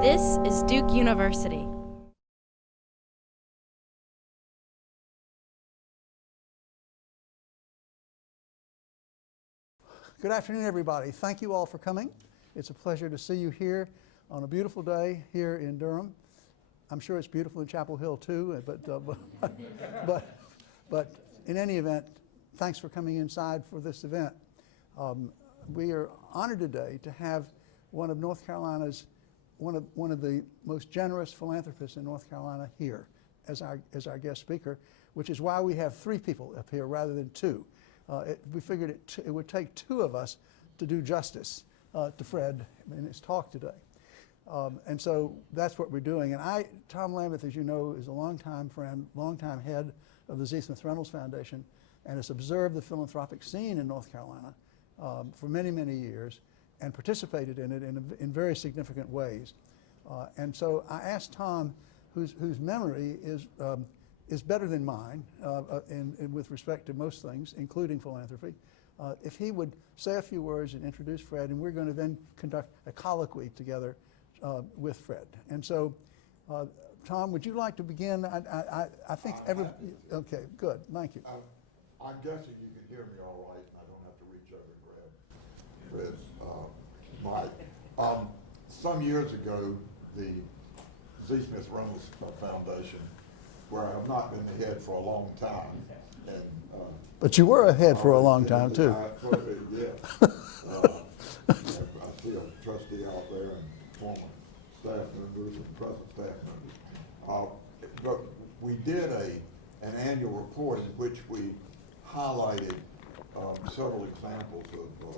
This is Duke University. Good afternoon, everybody. Thank you all for coming. It's a pleasure to see you here on a beautiful day here in Durham. I'm sure it's beautiful in Chapel Hill too, but in any event, thanks for coming inside for this event. We are honored today to have one of North Carolina's, one of the most generous philanthropists in North Carolina here as our guest speaker, which is why we have three people up here rather than two. We figured it would take two of us to do justice to Fred in his talk today. And so that's what we're doing. And Tom Lambeth, as you know, is a longtime friend, longtime head of the Z. Smith Reynolds Foundation, and has observed the philanthropic scene in North Carolina for many, many years and participated in it in very significant ways. And so I asked Tom, whose memory is better than mine with respect to most things, including philanthropy, if he would say a few words and introduce Fred, and we're going to then conduct a colloquy together with Fred. And so, Tom, would you like to begin? I think okay, good, thank you. I'm guessing you can hear me all right. I don't have to reach over and grab Fred's mic. Some years ago, the Z. Smith Reynolds Foundation, where I have not been the head for a long time. And, but you were a head for a long time, too. Yeah. I see a trustee out there and former staff members and present staff members. But we did an annual report in which we highlighted several examples of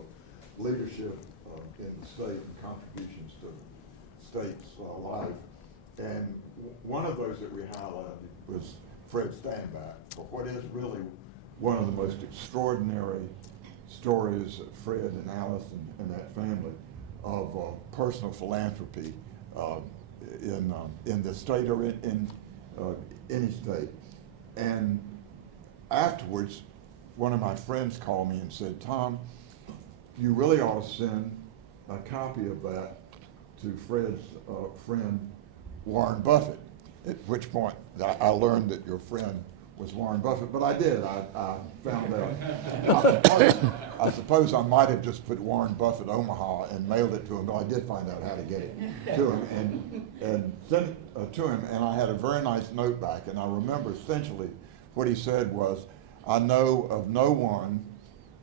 leadership in the state and contributions to the state's life. And one of those that we highlighted was Fred Stanback, for what is really one of the most extraordinary stories of Fred and Allison and that family of personal philanthropy in the state or in any state. And afterwards, one of my friends called me and said, "Tom, you really ought to send a copy of that to Fred's friend, Warren Buffett," at which point I learned that your friend was Warren Buffett, but I did. I found out. I suppose I might have just put Warren Buffett Omaha and mailed it to him, but I did find out how to get it to him and sent it to him, and I had a very nice note back, and I remember essentially what he said was, "I know of no one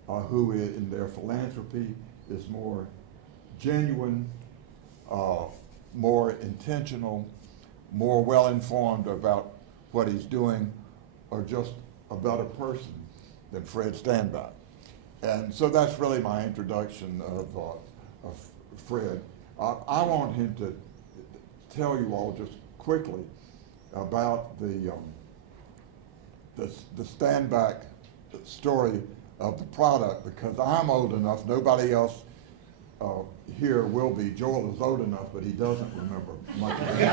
who in their philanthropy is more genuine, more intentional, more well-informed about what he's doing, or just a better person than Fred Stanback." And so that's really my introduction of Fred. I want him to tell you all just quickly about the Stanback story of the product, because I'm old enough, nobody else here will be. Joel is old enough, but he doesn't remember much of it.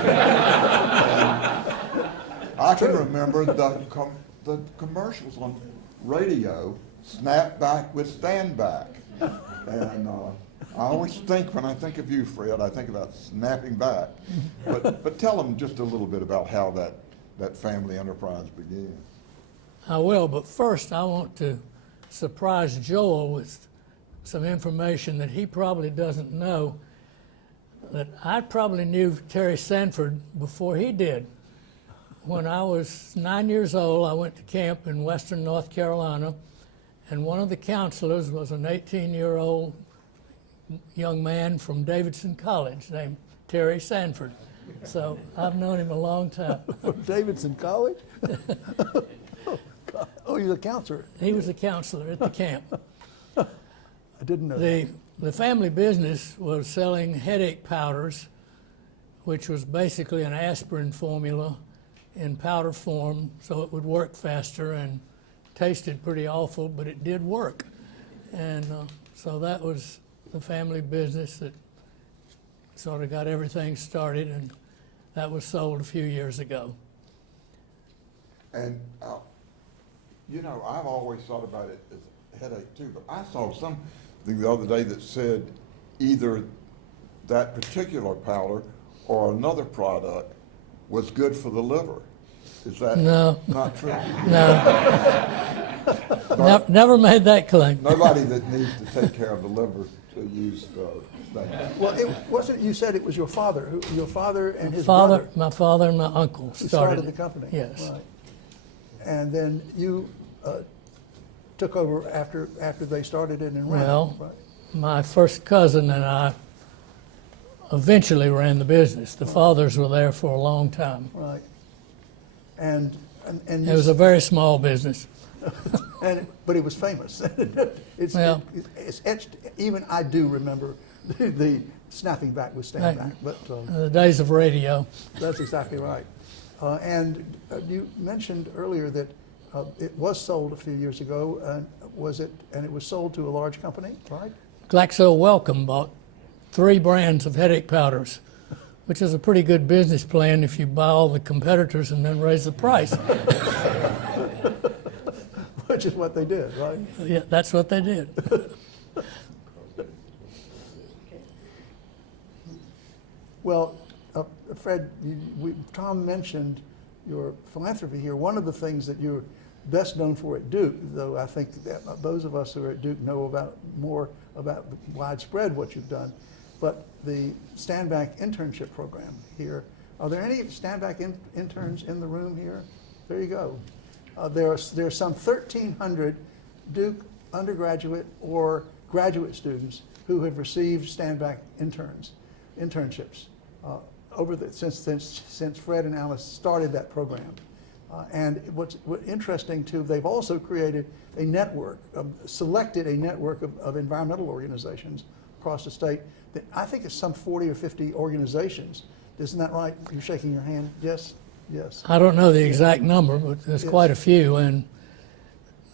I can remember the commercials on radio, Snap Back with Stanback. And I always think, when I think of you, Fred, I think about snapping back. But tell them just a little bit about how that family enterprise began. I will, but first I want to surprise Joel with some information that he probably doesn't know, that I probably knew Terry Sanford before he did. When I was 9 years old, I went to camp in western North Carolina, and one of the counselors was an 18-year-old young man from Davidson College named Terry Sanford. So I've known him a long time. From Davidson College? Oh, he's a counselor. He was a counselor at the camp. I didn't know that. The family business was selling headache powders, which was basically an aspirin formula in powder form, so it would work faster and tasted pretty awful, but it did work. And so that was the family business that sort of got everything started, and that was sold a few years ago. And you know, I've always thought about it as a headache too, but I saw something the other day that said either that particular powder or another product was good for the liver. Is that No. not true? No. Never made that claim. Nobody that needs to take care of the liver to use Stanback. Well, it wasn't, you said it was your father, your father and his Father, brother my father and my uncle who started the it. company. Yes. Right. And then you took over after they started it in Reynolds. Well, Right. my first cousin and I eventually ran the business. The fathers were there for a long time. Right. And It was a very small business. but it was famous. it's, Well- it's etched. Even I do remember the snapping back with Stanback. But The days of radio. that's exactly right. And you mentioned earlier that it was sold a few years ago. And it was sold to a large company, right? Glaxo Wellcome bought 3 brands of headache powders, which is a pretty good business plan if you buy all the competitors and then raise the price. Which is what they did, right? Yeah, that's what they did. Well, Fred, Tom mentioned your philanthropy here. One of the things that you're best known for at Duke, though I think that those of us who are at Duke know more about widespread what you've done, but the Stanback Internship Program here. Are there any Stanback interns in the room here? There you go. There are some 1,300 Duke undergraduate or graduate students who have received Stanback internships since Fred and Alice started that program. And what's interesting too, they've also created a network, selected a network of environmental organizations across the state that I think is some 40 or 50 organizations. Isn't that right? You're shaking your hand. Yes. Yes. I don't know the exact number, but there's quite a few, and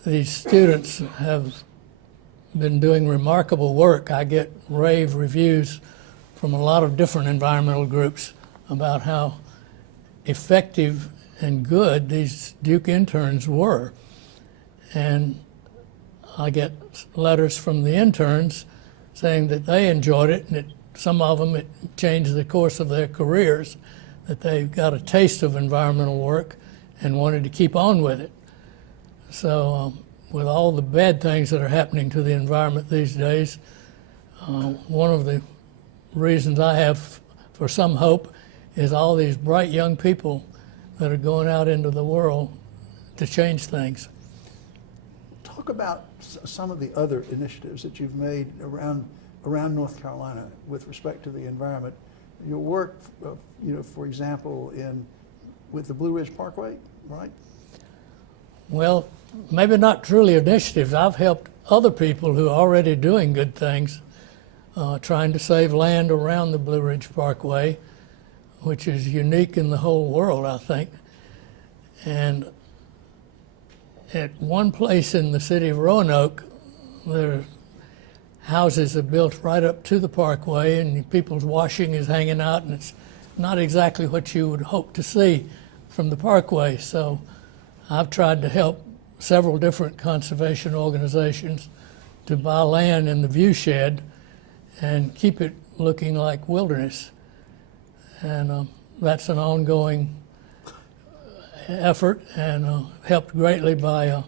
these students have been doing remarkable work. I get rave reviews from a lot of different environmental groups about how effective and good these Duke interns were. And I get letters from the interns saying that they enjoyed it, and some of them it changed the course of their careers, that they got a taste of environmental work and wanted to keep on with it. So with all the bad things that are happening to the environment these days, one of the reasons I have for some hope is all these bright young people that are going out into the world to change things. Talk about some of the other initiatives that you've made around North Carolina with respect to the environment. Your work, for example, with the Blue Ridge Parkway, right? Well, maybe not truly initiatives. I've helped other people who are already doing good things, trying to save land around the Blue Ridge Parkway, which is unique in the whole world, I think. And at one place in the city of Roanoke, there houses are built right up to the parkway, and people's washing is hanging out, and it's not exactly what you would hope to see from the parkway. So I've tried to help several different conservation organizations to buy land in the view shed and keep it looking like wilderness. And that's an ongoing effort, and helped greatly by a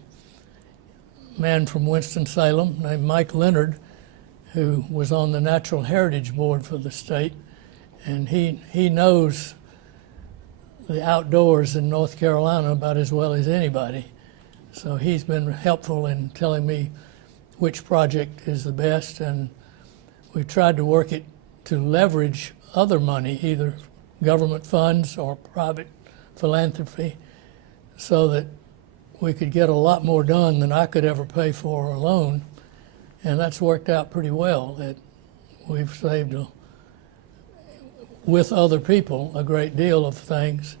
man from Winston-Salem named Mike Leonard, who was on the Natural Heritage Board for the state, and he knows the outdoors in North Carolina about as well as anybody. So he's been helpful in telling me which project is the best, and we've tried to work it to leverage other money, either government funds or private philanthropy, so that we could get a lot more done than I could ever pay for alone. And that's worked out pretty well. That we've saved, with other people, a great deal of things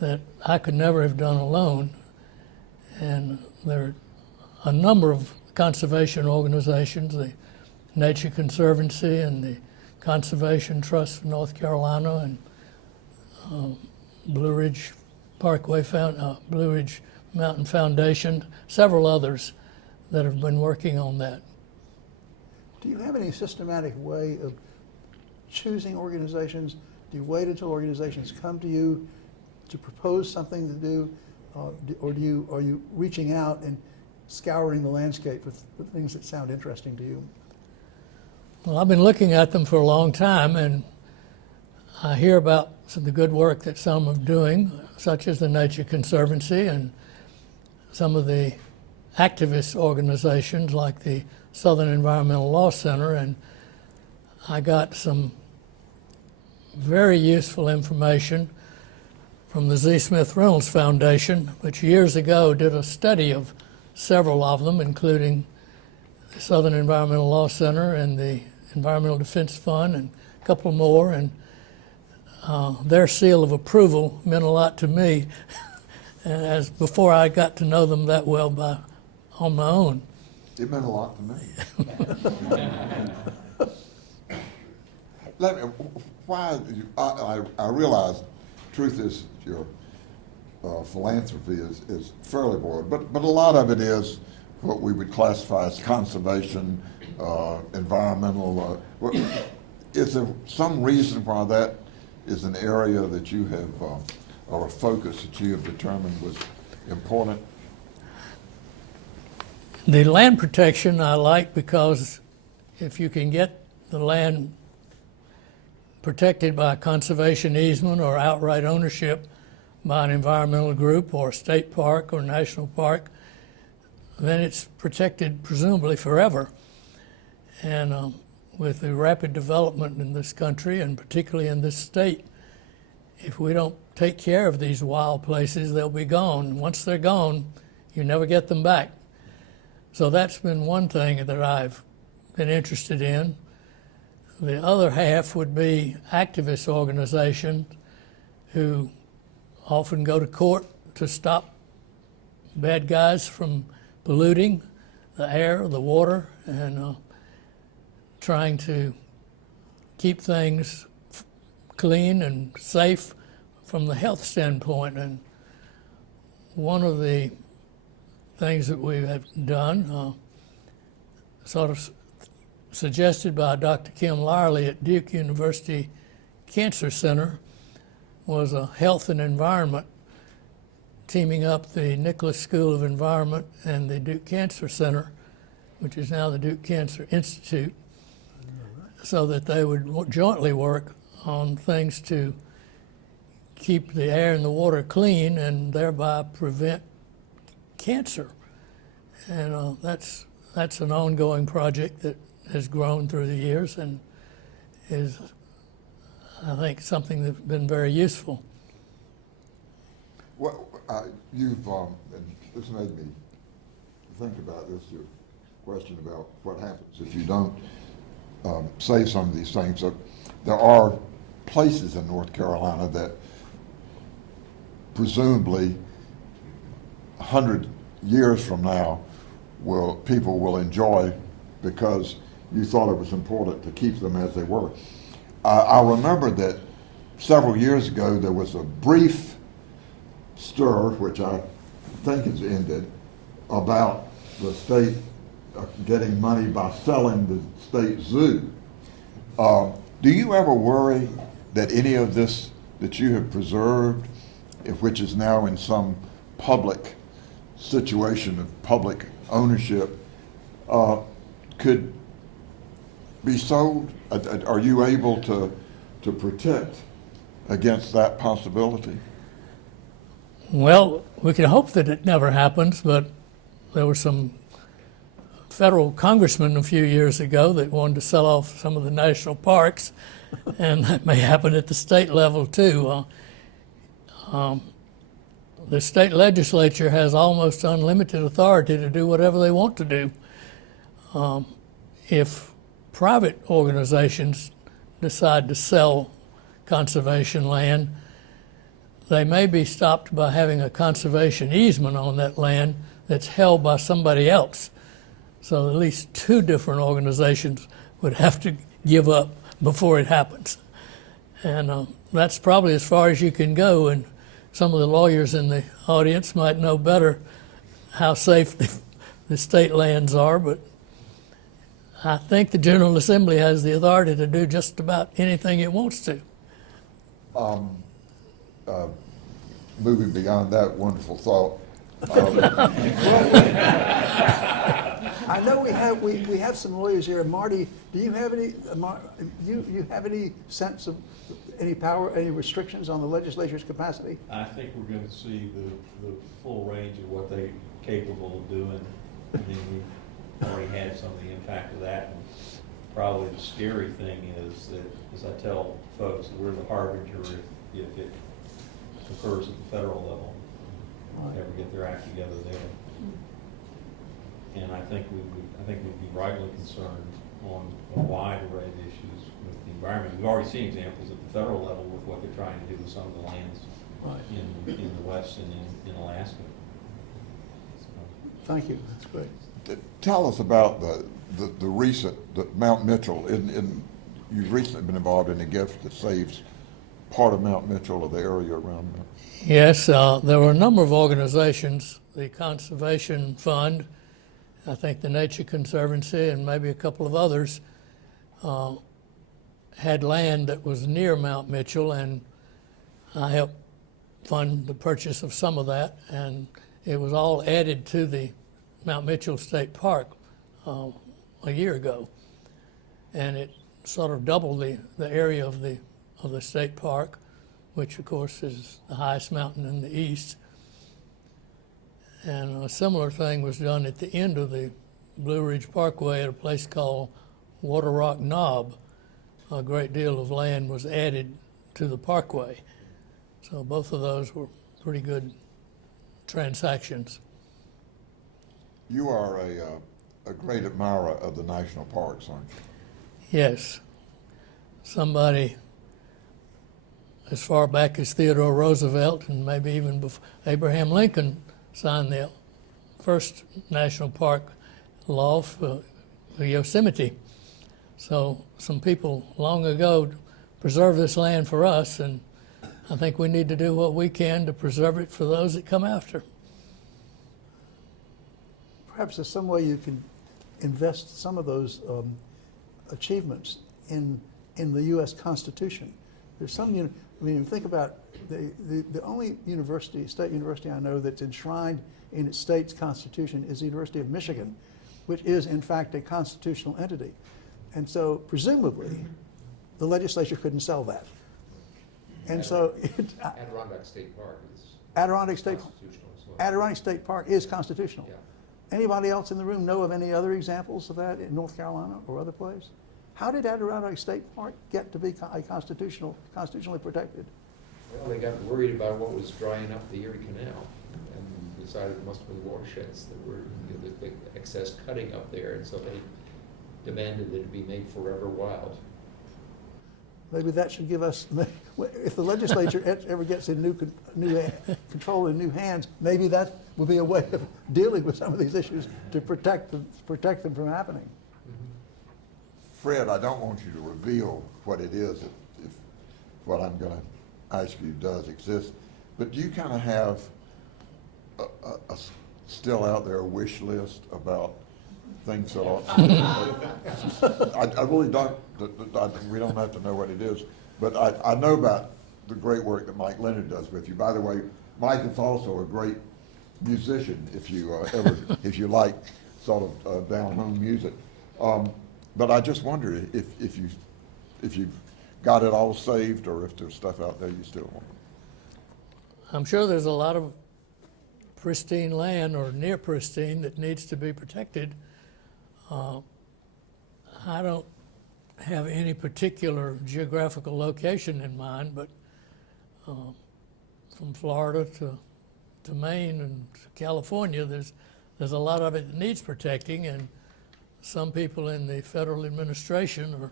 that I could never have done alone. And there are a number of conservation organizations, the Nature Conservancy and the Conservation Trust of North Carolina, and Blue Ridge Parkway, Blue Ridge Mountain Foundation, several others that have been working on that. Do you have any systematic way of choosing organizations Do you wait until organizations come to you to propose something to do, or are you reaching out and scouring the landscape for things that sound interesting to you? Well, I've been looking at them for a long time, and I hear about some of the good work that some are doing, such as the Nature Conservancy and some of the activist organizations like the Southern Environmental Law Center, and I got some very useful information from the Z. Smith Reynolds Foundation, which years ago did a study of several of them, including the Southern Environmental Law Center and the Environmental Defense Fund and a couple more, and their seal of approval meant a lot to me as before I got to know them that well on my own. It meant a lot to me. I realize truth is your philanthropy is fairly broad, but a lot of it is what we would classify as conservation, environmental. Is there some reason why that is an area that you have, or a focus that you have determined was important? The land protection I like because if you can get the land protected by conservation easement or outright ownership by an environmental group or state park or national park, then it's protected presumably forever. And with the rapid development in this country, and particularly in this state, if we don't take care of these wild places, they'll be gone. Once they're gone, you never get them back. So that's been one thing that I've been interested in. The other half would be activist organizations who often go to court to stop bad guys from polluting the air, the water, and trying to keep things clean and safe from the health standpoint. And one of the things that we have done, sort of suggested by Dr. Kim Lyerly at Duke University Cancer Center, was a health and environment, teaming up the Nicholas School of Environment and the Duke Cancer Center, which is now the Duke Cancer Institute, so that they would jointly work on things to keep the air and the water clean and thereby prevent cancer. And that's an ongoing project that has grown through the years and is, I think, something that's been very useful. Well, you've, and this made me think about this, your question about what happens if you don't say some of these things. There are places in North Carolina that presumably 100 years from now people will enjoy because you thought it was important to keep them as they were. I remember that several years ago there was a brief stir, which I think has ended, about the state getting money by selling the state zoo. Do you ever worry that any of this that you have preserved, which is now in some public situation of public ownership, could be sold? Are you able to protect against that possibility? Well, we can hope that it never happens, but there were some federal congressmen a few years ago that wanted to sell off some of the national parks, and that may happen at the state level too. The state legislature has almost unlimited authority to do whatever they want to do. If private organizations decide to sell conservation land, they may be stopped by having a conservation easement on that land that's held by somebody else. So at least two different organizations would have to give up before it happens. And that's probably as far as you can go, and some of the lawyers in the audience might know better how safe the state lands are, but I think the General Assembly has the authority to do just about anything it wants to. Moving beyond that wonderful thought, I know we have some lawyers here. Marty, do you have any, you have any sense of any power, any restrictions on the legislature's capacity? I think we're going to see the full range of what they're capable of doing. I mean, we've already had some of the impact of that. And probably the scary thing is that, as I tell folks, that we're the harbinger if it occurs at the federal level. Ever get their act together there. And I think we'd be rightly concerned on a wide array of issues with the environment. We've already seen examples at the federal level with what they're trying to do with some of the lands in the West and in Alaska. Thank you, that's great. tell us about the recent, Mount Mitchell. You've recently been involved in a gift that saves part of Mount Mitchell or the area around there. Yes, there were a number of organizations, the Conservation Fund, I think the Nature Conservancy, and maybe a couple of others, had land that was near Mount Mitchell, and I helped fund the purchase of some of that, and it was all added to the Mount Mitchell State Park a year ago, and it sort of doubled the area of the state park, which of course is the highest mountain in the east. And a similar thing was done at the end of the Blue Ridge Parkway at a place called Water Rock Knob. A great deal of land was added to the parkway. So both of those were pretty good transactions. You are a great admirer of the national parks, aren't you? Yes. Somebody as far back as Theodore Roosevelt and maybe even before Abraham Lincoln signed the first national park law for Yosemite. So some people long ago preserved this land for us, and I think we need to do what we can to preserve it for those that come after. Perhaps there's some way you can invest some of those achievements in the U.S. Constitution. There's some, I mean, think about the only university, state university I know that's enshrined in its state's constitution is the University of Michigan, which is in fact a constitutional entity. And so presumably the legislature couldn't sell that. And so Adirondack State Park is Adirondack State constitutional as well. Adirondack State Park is constitutional. Yeah. Anybody else in the room know of any other examples of that in North Carolina or other places? How did Adirondack State Park get to be constitutionally protected? Well, they got worried about what was drying up the Erie Canal and decided it must be watersheds that were, the excess cutting up there, and so they demanded that it be made forever wild. Maybe that should give us, if the legislature ever gets in new control in new hands, maybe that will be a way of dealing with some of these issues to protect them from happening. Fred, I don't want you to reveal what it is if what I'm going to ask you does exist, but do you kind of have a still out there wish list about things that ought I really don't, we don't have to know what it is, but I know about the great work that Mike Leonard does with you. By the way, Mike is also a great musician if you if you like sort of down home music. But I just wonder if you've got it all saved or if there's stuff out there you still want. I'm sure there's a lot of pristine land or near pristine that needs to be protected. I don't have any particular geographical location in mind, but from Florida to Maine and to California, there's a lot of it that needs protecting, and some people in the federal administration are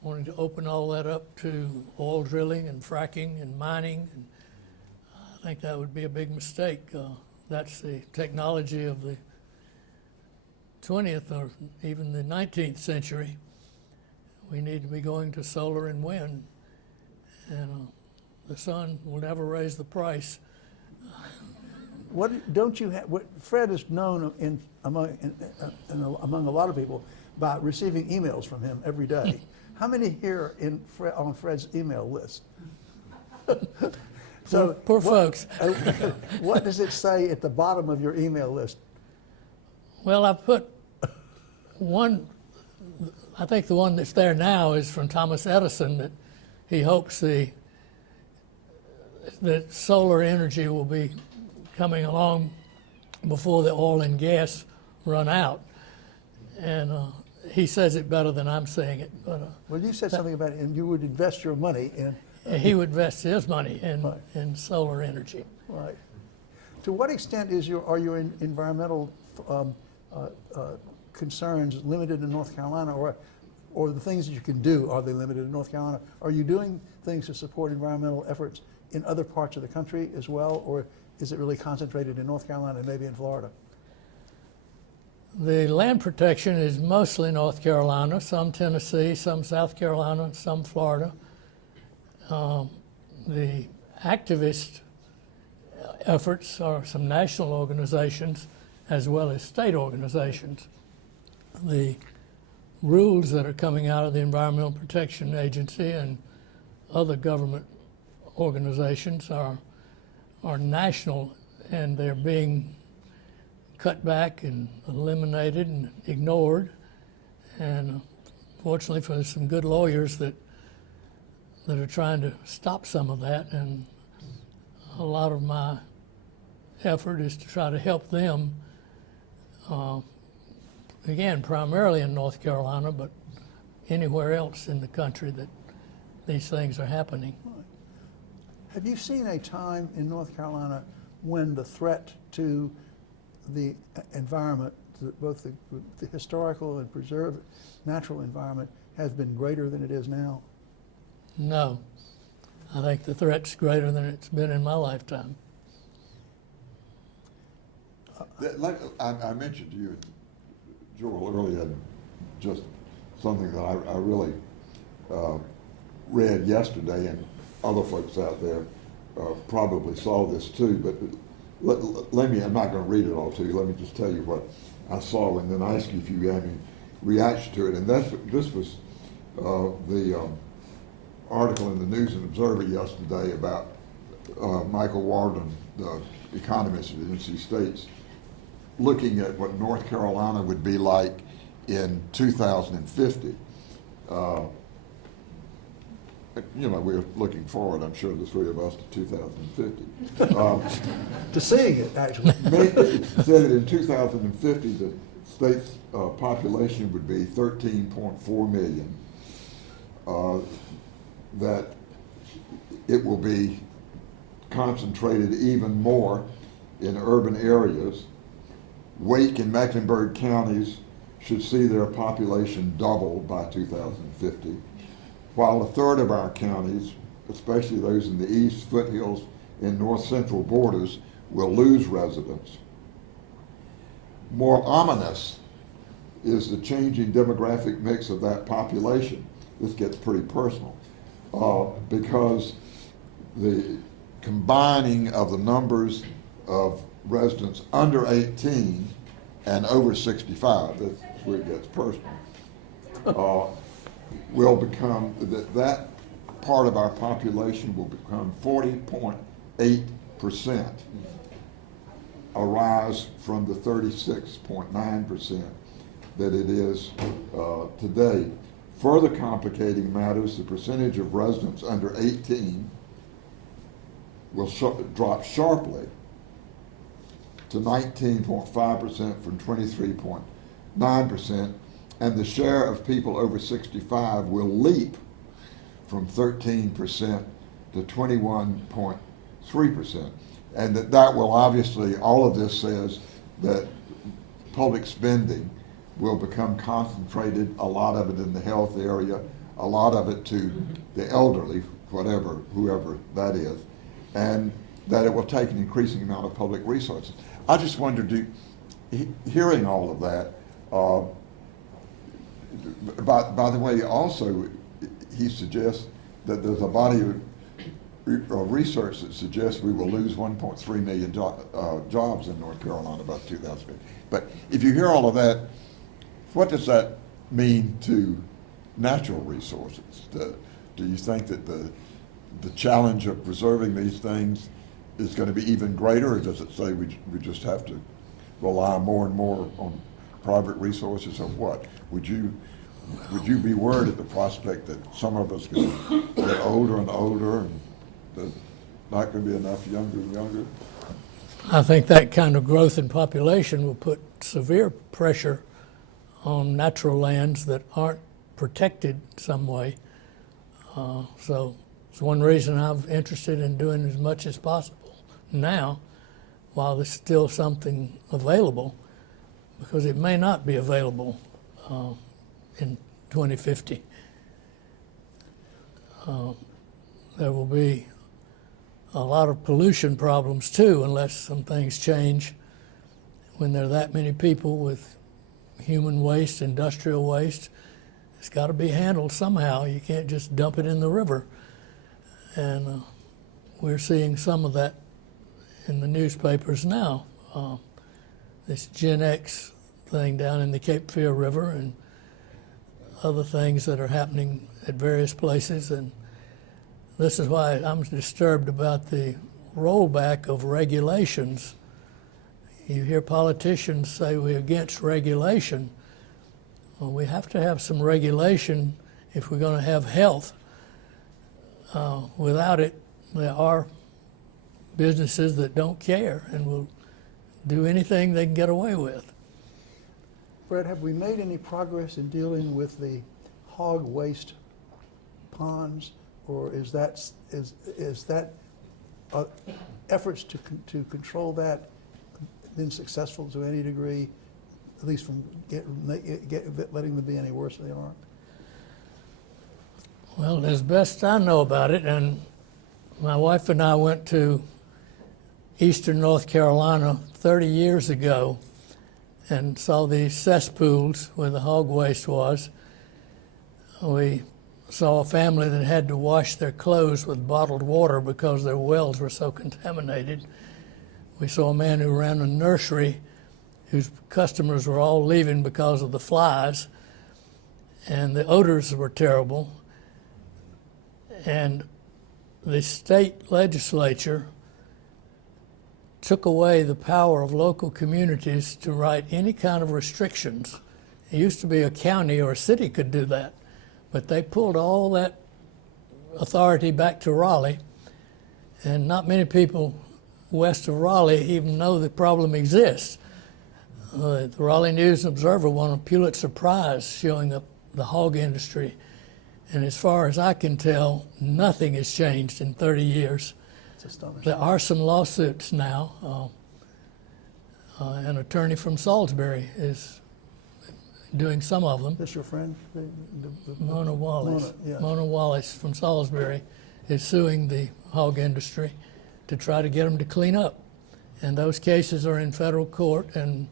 wanting to open all that up to oil drilling and fracking and mining, and I think that would be a big mistake. That's the technology of the 20th or even the 19th century. We need to be going to solar and wind, and the sun will never raise the price. What don't you have? What Fred is known among a lot of people by receiving emails from him every day. How many here on Fred's email list? So Poor folks. What does it say at the bottom of your email list? Well, I put one, I think the one that's there now is from Thomas Edison, that he hopes that solar energy will be coming along before the oil and gas run out. And he says it better than I'm saying it, but Well, you said something about it, and you would invest your money in. he would invest his money Right. in solar energy. Right. To what extent are your environmental concerns limited in North Carolina, or the things that you can do, are they limited in North Carolina? Are you doing things to support environmental efforts in other parts of the country as well, or is it really concentrated in North Carolina and maybe in Florida? The land protection is mostly North Carolina, some Tennessee, some South Carolina, some Florida. The activist efforts are some national organizations as well as state organizations. The rules that are coming out of the Environmental Protection Agency and other government organizations are national, and they're being cut back and eliminated and ignored. And fortunately, for some good lawyers that are trying to stop some of that, and a lot of my effort is to try to help them, again, primarily in North Carolina, but anywhere else in the country that these things are happening. Have you seen a time in North Carolina when the threat to the environment, both the historical and preserved natural environment, has been greater than it is now? No. I think the threat's greater than it's been in my lifetime. I mentioned to you, Joel, earlier, just something that I really read yesterday, and other folks out there probably saw this too, but let me, I'm not going to read it all to you, let me just tell you what I saw and then ask you if you have any reaction to it. And this was the article in the News and Observer yesterday about Michael Warden, the economist at NC State's, looking at what North Carolina would be like in 2050. We're looking forward, I'm sure, the three of us, to 2050. To seeing it, actually. It said that in 2050, the state's population would be 13.4 million. That it will be concentrated even more in urban areas. Wake and Mecklenburg counties should see their population double by 2050, while a third of our counties, especially those in the east, foothills, and north central borders, will lose residents. More ominous is the changing demographic mix of that population. This gets pretty personal because the combining of the numbers of residents under 18 and over 65, that's where it gets personal, will become, that part of our population will become 40.8%, a rise from the 36.9% that it is today. Further complicating matters, the percentage of residents under 18 will drop sharply to 19.5% from 23.9%, and the share of people over 65 will leap from 13% to 21.3%. And that will obviously, all of this says that public spending will become concentrated, a lot of it in the health area, a lot of it to the elderly, whoever that is, and that it will take an increasing amount of public resources. I just wondered, hearing all of that, by the way, also, he suggests that there's a body of research that suggests we will lose 1.3 million jobs in North Carolina by 2050. But if you hear all of that, what does that mean to natural resources? Do you think that the challenge of preserving these things is going to be even greater, or does it say we just have to rely more and more on private resources, or what? Would you be worried at the prospect that some of us going to get older and older, and there's not going to be enough younger and younger? I think that kind of growth in population will put severe pressure on natural lands that aren't protected some way. So it's one reason I'm interested in doing as much as possible now, while there's still something available, because it may not be available in 2050. There will be a lot of pollution problems too, unless some things change. When there are that many people with human waste, industrial waste, it's got to be handled somehow. You can't just dump it in the river. And we're seeing some of that in the newspapers now. This Gen X thing down in the Cape Fear River and other things that are happening at various places. And this is why I'm disturbed about the rollback of regulations. You hear politicians say we're against regulation. Well, we have to have some regulation if we're going to have health. Without it, there are businesses that don't care and will do anything they can get away with. Fred, have we made any progress in dealing with the hog waste ponds, or is that efforts to control that been successful to any degree, at least from letting them be any worse than they are? Well, as best I know about it, and my wife and I went to eastern North Carolina 30 years ago and saw these cesspools where the hog waste was. We saw a family that had to wash their clothes with bottled water because their wells were so contaminated. We saw a man who ran a nursery whose customers were all leaving because of the flies, and the odors were terrible. And the state legislature took away the power of local communities to write any kind of restrictions. It used to be a county or a city could do that, but they pulled all that authority back to Raleigh, and not many people west of Raleigh even know the problem exists. The Raleigh News and Observer won a Pulitzer Prize showing up the hog industry, and as far as I can tell, nothing has changed in 30 years. It's astonishing. There are some lawsuits now. An attorney from Salisbury is doing some of them. This your friend? Mona Wallace. Mona, yes. Mona Wallace from Salisbury is suing the hog industry to try to get them to clean up. And those cases are in federal court and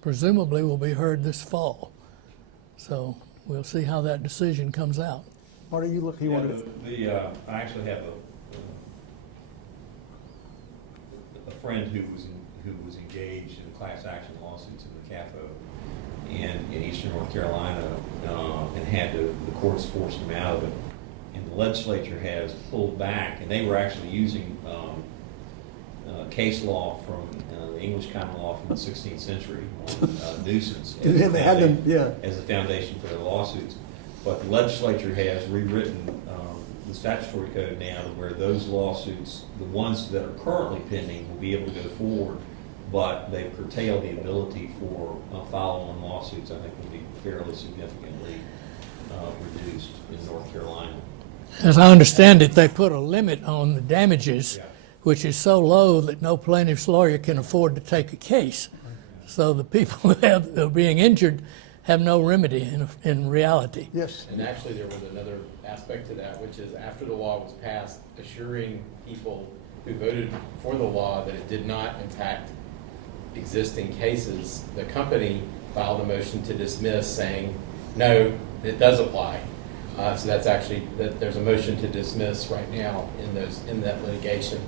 presumably will be heard this fall. So we'll see how that decision comes out. Marty, you look, I actually have a friend who was engaged in class action lawsuits in the CAFO in Eastern North Carolina, and the courts forced him out of it. And the legislature has pulled back, and they were actually using case law from the English common law from the 16th century on nuisance as the foundation for their lawsuits. But the legislature has rewritten the statutory code now to where those lawsuits, the ones that are currently pending, will be able to go forward, but they've curtailed the ability for follow-on lawsuits. I think will be fairly significantly reduced in North Carolina. As I understand it, they put a limit on the damages, which is so low that no plaintiff's lawyer can afford to take a case. So the people who are being injured have no remedy in reality. yes. And actually there was another aspect to that, which is after the law was passed, assuring people who voted for the law that it did not impact existing cases, the company filed a motion to dismiss saying, no, it does apply. So that's actually, there's a motion to dismiss right now in that litigation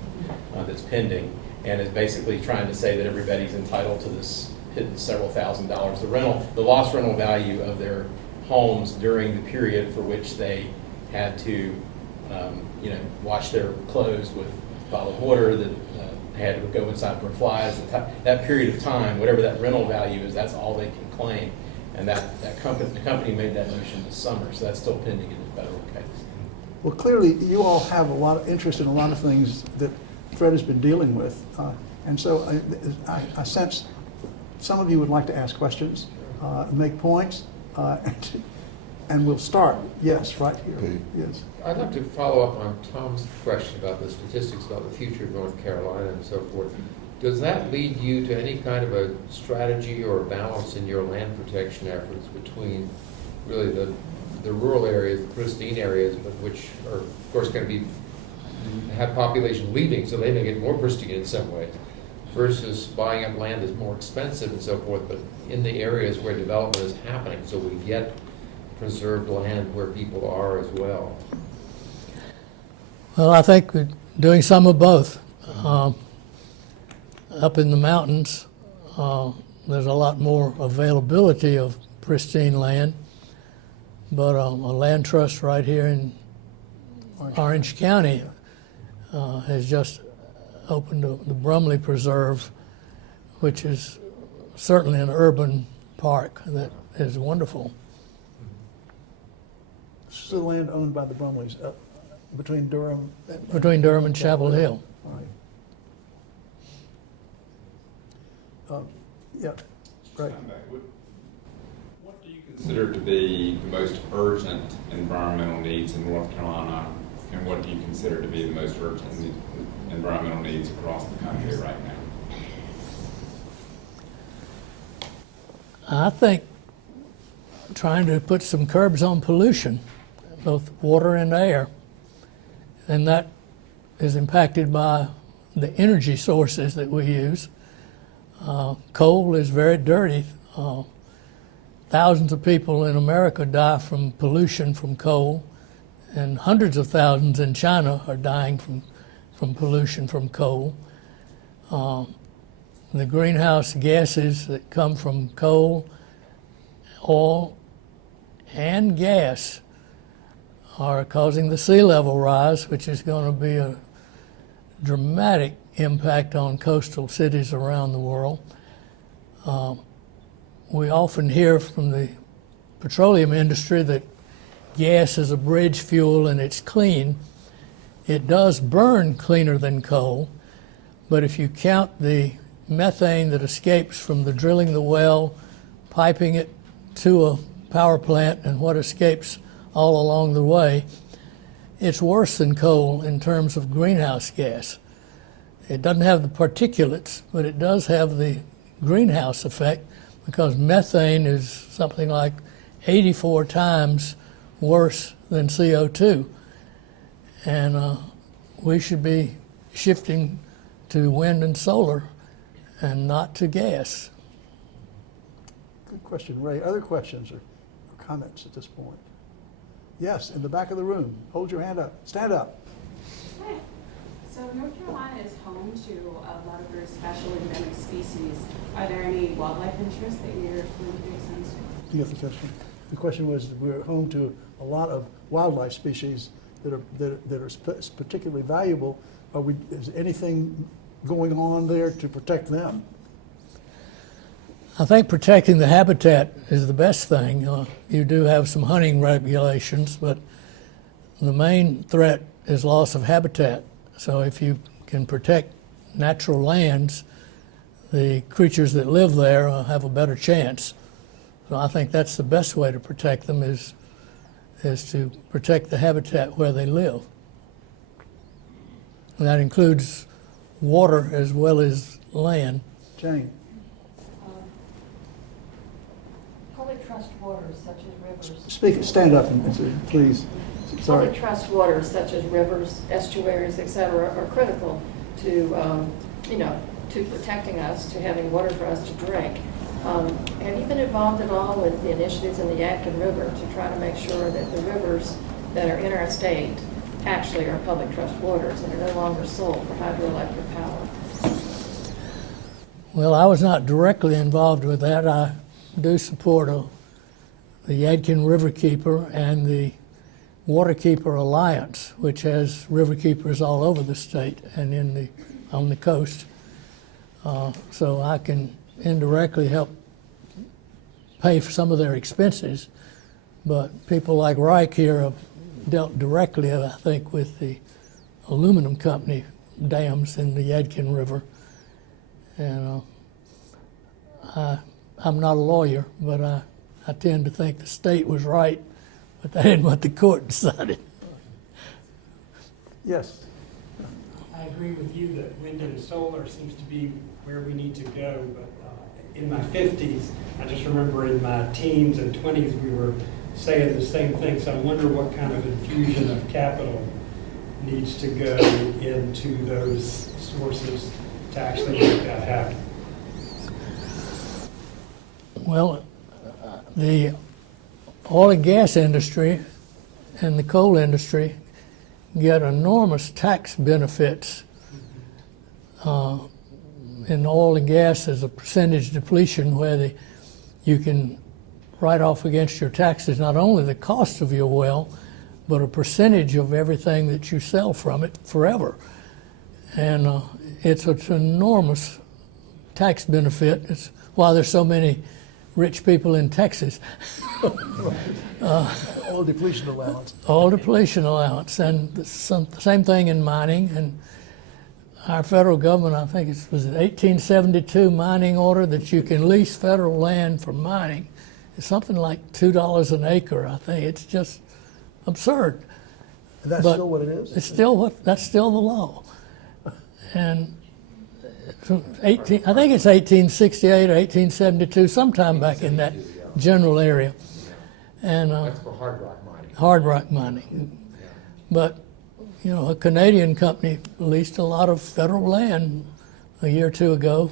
that's pending, and is basically trying to say that everybody's entitled to this several $1,000s. The lost rental value of their homes during the period for which they had to wash their clothes with bottled water, that had to go inside for flies. That period of time, whatever that rental value is, that's all they can claim. And the company made that motion this summer, so that's still pending in the federal case. Well, clearly, you all have a lot of interest in a lot of things that Fred has been dealing with. And so I sense some of you would like to ask questions, make points, and we'll start. Yes, right here. Okay. Yes. I'd like to follow up on Tom's question about the statistics about the future of North Carolina and so forth. Does that lead you to any kind of a strategy or a balance in your land protection efforts between really the rural areas, the pristine areas, but which are, of course, going to be have population leaving, so they may get more pristine in some ways, versus buying up land that's more expensive and so forth, but in the areas where development is happening, so we get preserved land where people are as well? Well, I think we're doing some of both. Up in the mountains, there's a lot more availability of pristine land, but a land trust right here in Orange County has just opened the Brumley Preserve, which is certainly an urban park that is wonderful. This is the land owned by the Brumleys between Durham And Chapel Hill. All right. Yeah, right. What do you consider to be the most urgent environmental needs in North Carolina, and what do you consider to be the most urgent environmental needs across the country right now? I think trying to put some curbs on pollution, both water and air, and that is impacted by the energy sources that we use. Coal is very dirty. Thousands of people in America die from pollution from coal, and hundreds of thousands in China are dying from pollution from coal. The greenhouse gases that come from coal, oil, and gas are causing the sea level rise, which is going to be a dramatic impact on coastal cities around the world. We often hear from the petroleum industry that gas is a bridge fuel and it's clean. It does burn cleaner than coal, but if you count the methane that escapes from the drilling the well, piping it to a power plant, and what escapes all along the way, it's worse than coal in terms of greenhouse gas. It doesn't have the particulates, but it does have the greenhouse effect, because methane is something like 84 times worse than CO2. And we should be shifting to wind and solar and not to gas. Good question, Ray. Other questions or comments at this point? Yes, in the back of the room. Hold your hand up. Stand up. Hi. So North Carolina is home to a lot of very special endemic species. Are there any wildlife interests that you're going to make sense to? You got the question? The question was, we're home to a lot of wildlife species that are particularly valuable. Is anything going on there to protect them? I think protecting the habitat is the best thing. You do have some hunting regulations, but the main threat is loss of habitat. So if you can protect natural lands, the creatures that live there have a better chance. So I think that's the best way to protect them is to protect the habitat where they live. And that includes water as well as land. Jane. Public trust waters such as rivers. Stand up please. Sorry. Public trust waters such as rivers, estuaries, etc., are critical to, to protecting us, to having water for us to drink. Have you been involved at all with the initiatives in the Yadkin River to try to make sure that the rivers that are in our state actually are public trust waters and are no longer sold for hydroelectric power? Well, I was not directly involved with that. I do support the Yadkin Riverkeeper and the Waterkeeper Alliance, which has riverkeepers all over the state and on the coast. So I can indirectly help pay for some of their expenses, but people like Reich here have dealt directly, I think, with the aluminum company dams in the Yadkin River. And I'm not a lawyer, but I tend to think the state was right, but that isn't what the court decided. Yes. I agree with you that wind and solar seems to be where we need to go, but in my 50s, I just remember in my teens and 20s we were saying the same thing, so I wonder what kind of infusion of capital needs to go into those sources to actually make that happen. Well, the oil and gas industry and the coal industry get enormous tax benefits. In oil and gas, there's a percentage depletion where you can write off against your taxes not only the cost of your well, but a percentage of everything that you sell from it forever. And it's an enormous tax benefit. It's why there's so many rich people in Texas. Oil depletion allowance. Oil depletion allowance, and the same thing in mining. And our federal government, I think it was an 1872 mining order that you can lease federal land for mining. It's something like $2 an acre, I think. It's just absurd. And that's But still what it is? that's still the law. And I think it's 1868 or 1872, sometime back in that general area. And That's for hard rock mining. hard rock mining. Yeah. But, you know, a Canadian company leased a lot of federal land a year or two ago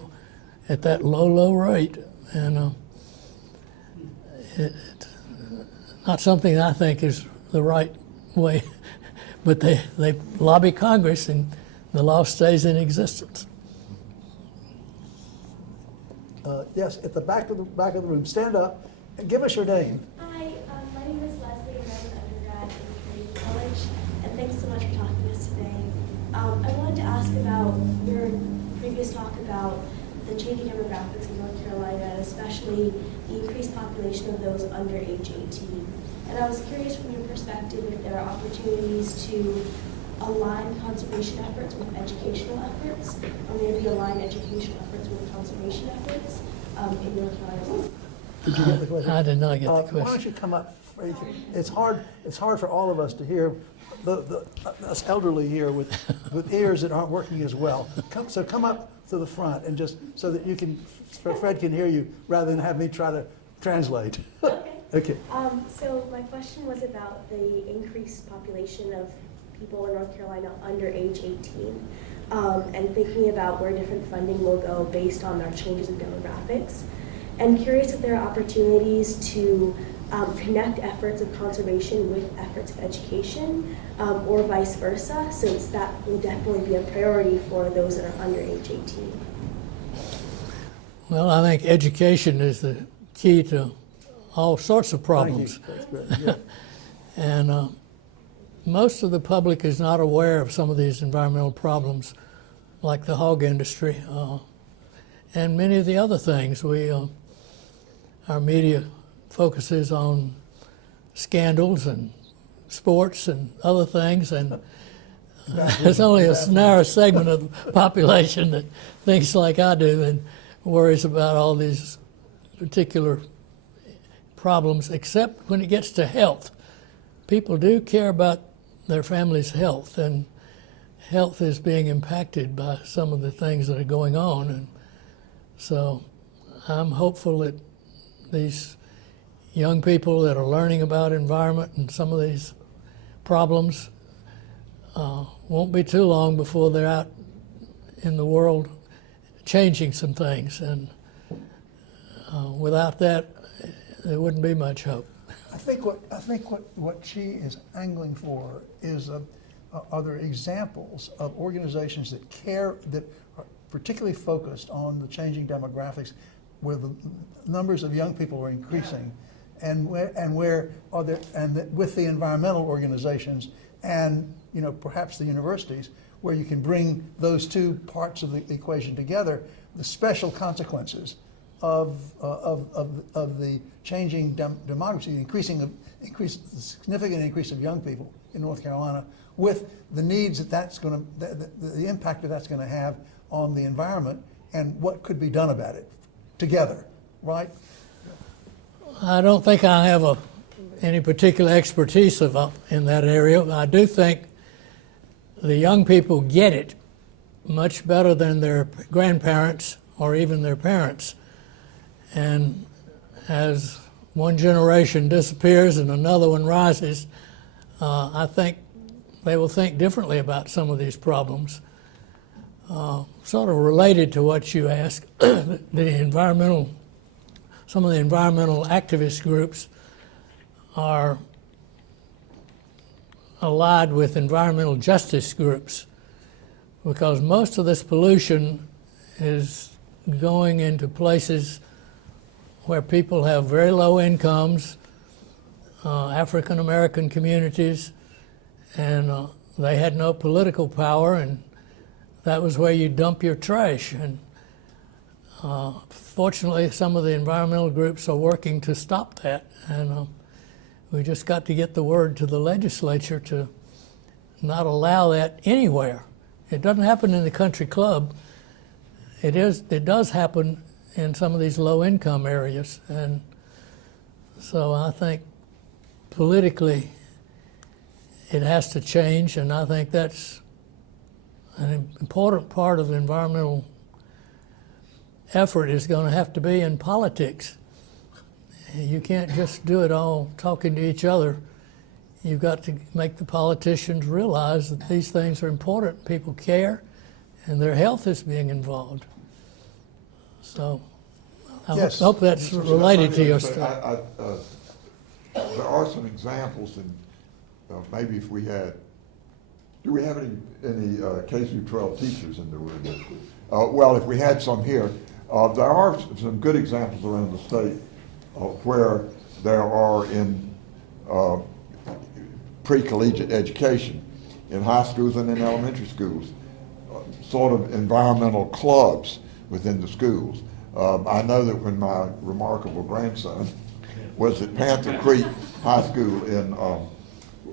at that low rate. And it's not something I think is the right way, but they lobby Congress and the law stays in existence. Yes, at the back of the room. Stand up and give us your name. Hi, my name is Leslie, and I'm an undergrad in community college, and thanks so much for talking to us today. I wanted to ask about your previous talk about the changing demographics in North Carolina, and especially the increased population of those under age 18. And I was curious from your perspective if there are opportunities to align conservation efforts with educational efforts, or maybe align educational efforts with conservation efforts in North Carolina. Did you get the question? I did not get the question. Why don't you come up? It's hard for all of us to hear, us elderly here with ears that aren't working as well. Come up to the front and just so that you can, Fred can hear you rather than have me try to translate. Okay. So my question was about the increased population of people in North Carolina under age 18, and thinking about where different funding will go based on our changes in demographics. And curious if there are opportunities to connect efforts of conservation with efforts of education, or vice versa, since that will definitely be a priority for those that are under age 18. Well, I think education is the key to all sorts of problems. Thank you. That's good. Yeah. And most of the public is not aware of some of these environmental problems, like the hog industry and many of the other things. Our media focuses on scandals and sports and other things, and there's only a narrow segment of the population that thinks like I do and worries about all these particular problems, except when it gets to health. People do care about their family's health, and health is being impacted by some of the things that are going on. And so I'm hopeful that these young people that are learning about environment and some of these problems won't be too long before they're out in the world changing some things. And without that, there wouldn't be much hope. I think what she is angling for is are there examples of organizations that care, that are particularly focused on the changing demographics, where the numbers of young people are increasing, and where are there, with the environmental organizations and perhaps the universities, where you can bring those two parts of the equation together, the special consequences of the changing demography, the significant increase of young people in North Carolina, with the needs that's going to, the impact that's going to have on the environment, and what could be done about it together, right? I don't think I have any particular expertise in that area. I do think the young people get it much better than their grandparents or even their parents. And as one generation disappears and another one rises, I think they will think differently about some of these problems. Sort of related to what you asked, some of the environmental activist groups are allied with environmental justice groups, because most of this pollution is going into places where people have very low incomes, African American communities, and they had no political power, and that was where you dump your trash. And fortunately, some of the environmental groups are working to stop that, and we just got to get the word to the legislature to not allow that anywhere. It doesn't happen in the country club. It does happen in some of these low-income areas, and so I think politically it has to change, and I think that's an important part of the environmental effort is going to have to be in politics. You can't just do it all talking to each other. You've got to make the politicians realize that these things are important, people care, and their health is being involved. So I Yes. hope that's related to your There are some examples, and maybe if we had, do we have any K-12 teachers in the room? Well, if we had some here, there are some good examples around the state where there are in pre-collegiate education, in high schools and in elementary schools, sort of environmental clubs within the schools. I know that when my remarkable grandson was at Panther Creek High School in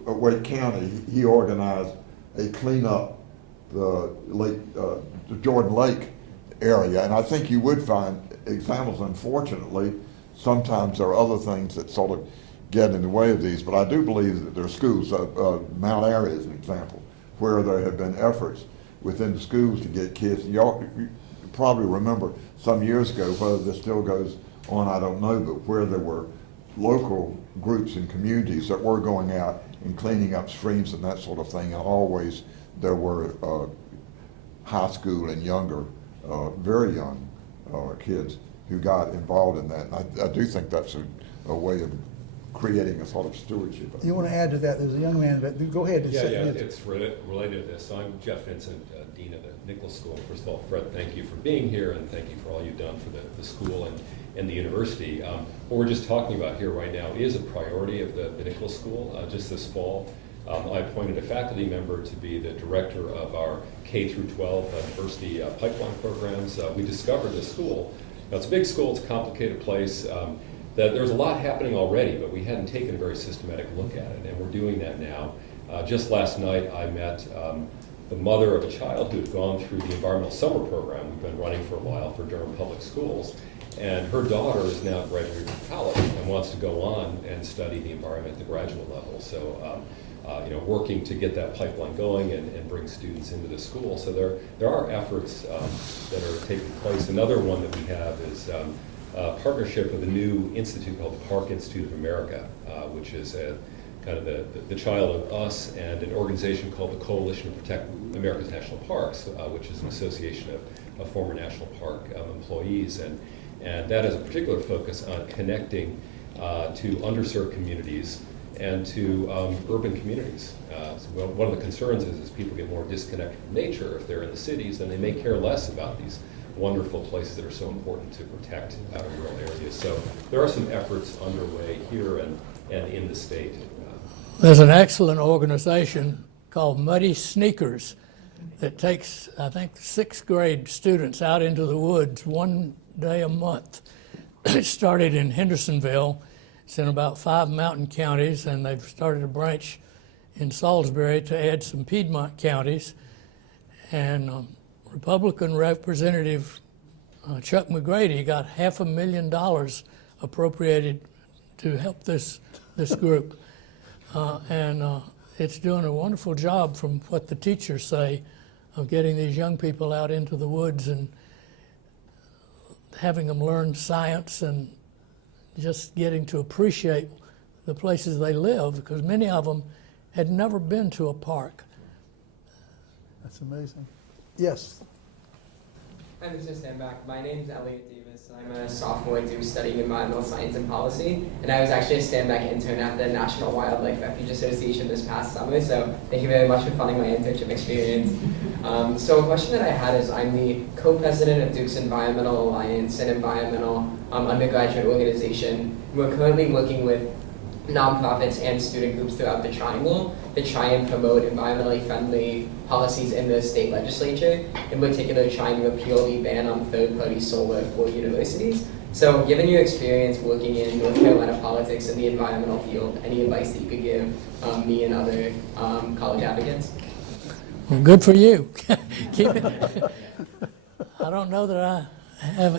Wake County, he organized a cleanup the Jordan Lake area, and I think you would find examples. Unfortunately, sometimes there are other things that sort of get in the way of these, but I do believe that there are schools, Mount Airy is an example, where there have been efforts within the schools to get kids. You probably remember some years ago, whether this still goes on, I don't know, but where there were local groups and communities that were going out and cleaning up streams and that sort of thing, and always there were high school and younger, very young kids who got involved in that. And I do think that's a way of creating a sort of stewardship. You want to add to that? There's a young man that, go ahead. Yeah, it's related to this. So I'm Jeff Vincent, Dean of the Nichols School. First of all, Fred, thank you for being here, and thank you for all you've done for the school and the university. What we're just talking about here right now is a priority of the Nichols School. Just this fall, I appointed a faculty member to be the director of our K through 12 diversity pipeline programs. We discovered this school. Now, it's a big school, it's a complicated place. That there's a lot happening already, but we hadn't taken a very systematic look at it, and we're doing that now. Just last night, I met the mother of a child who had gone through the environmental summer program we've been running for a while for Durham Public Schools, and her daughter is now graduating from college and wants to go on and study the environment at the graduate level. So, working to get that pipeline going and bring students into the school. So there are efforts that are taking place. Another one that we have is partnership with a new institute called the Park Institute of America, which is kind of the child of us and an organization called the Coalition to Protect America's National Parks, which is an association of former national park employees. And that has a particular focus on connecting to underserved communities and to urban communities. So one of the concerns is people get more disconnected from nature. If they're in the cities, then they may care less about these wonderful places that are so important to protect out of rural areas. So there are some efforts underway here and in the state. There's an excellent organization called Muddy Sneakers that takes, I think, 6th grade students out into the woods one day a month. It started in Hendersonville. It's in about 5 mountain counties, and they've started a branch in Salisbury to add some Piedmont counties. And Republican Representative Chuck McGrady got $500,000 appropriated to help this group. And it's doing a wonderful job, from what the teachers say, of getting these young people out into the woods and having them learn science and just getting to appreciate the places they live, because many of them had never been to a park. That's amazing. Yes. Hi, Mr. Stanback. My name is Elliot Davis. I'm a sophomore at Duke studying environmental science and policy, and I was actually a Stanback intern at the National Wildlife Refuge Association this past summer, so thank you very much for funding my internship experience. So a question that I had is, I'm the co-president of Duke's Environmental Alliance, an environmental undergraduate organization. We're currently working with nonprofits and student groups throughout the Triangle to try and promote environmentally friendly policies in the state legislature, in particular trying to repeal the ban on third-party solar for universities. So given your experience working in North Carolina politics in the environmental field, any advice that you could give me and other college advocates? Well, good for you. Keep it. I don't know that I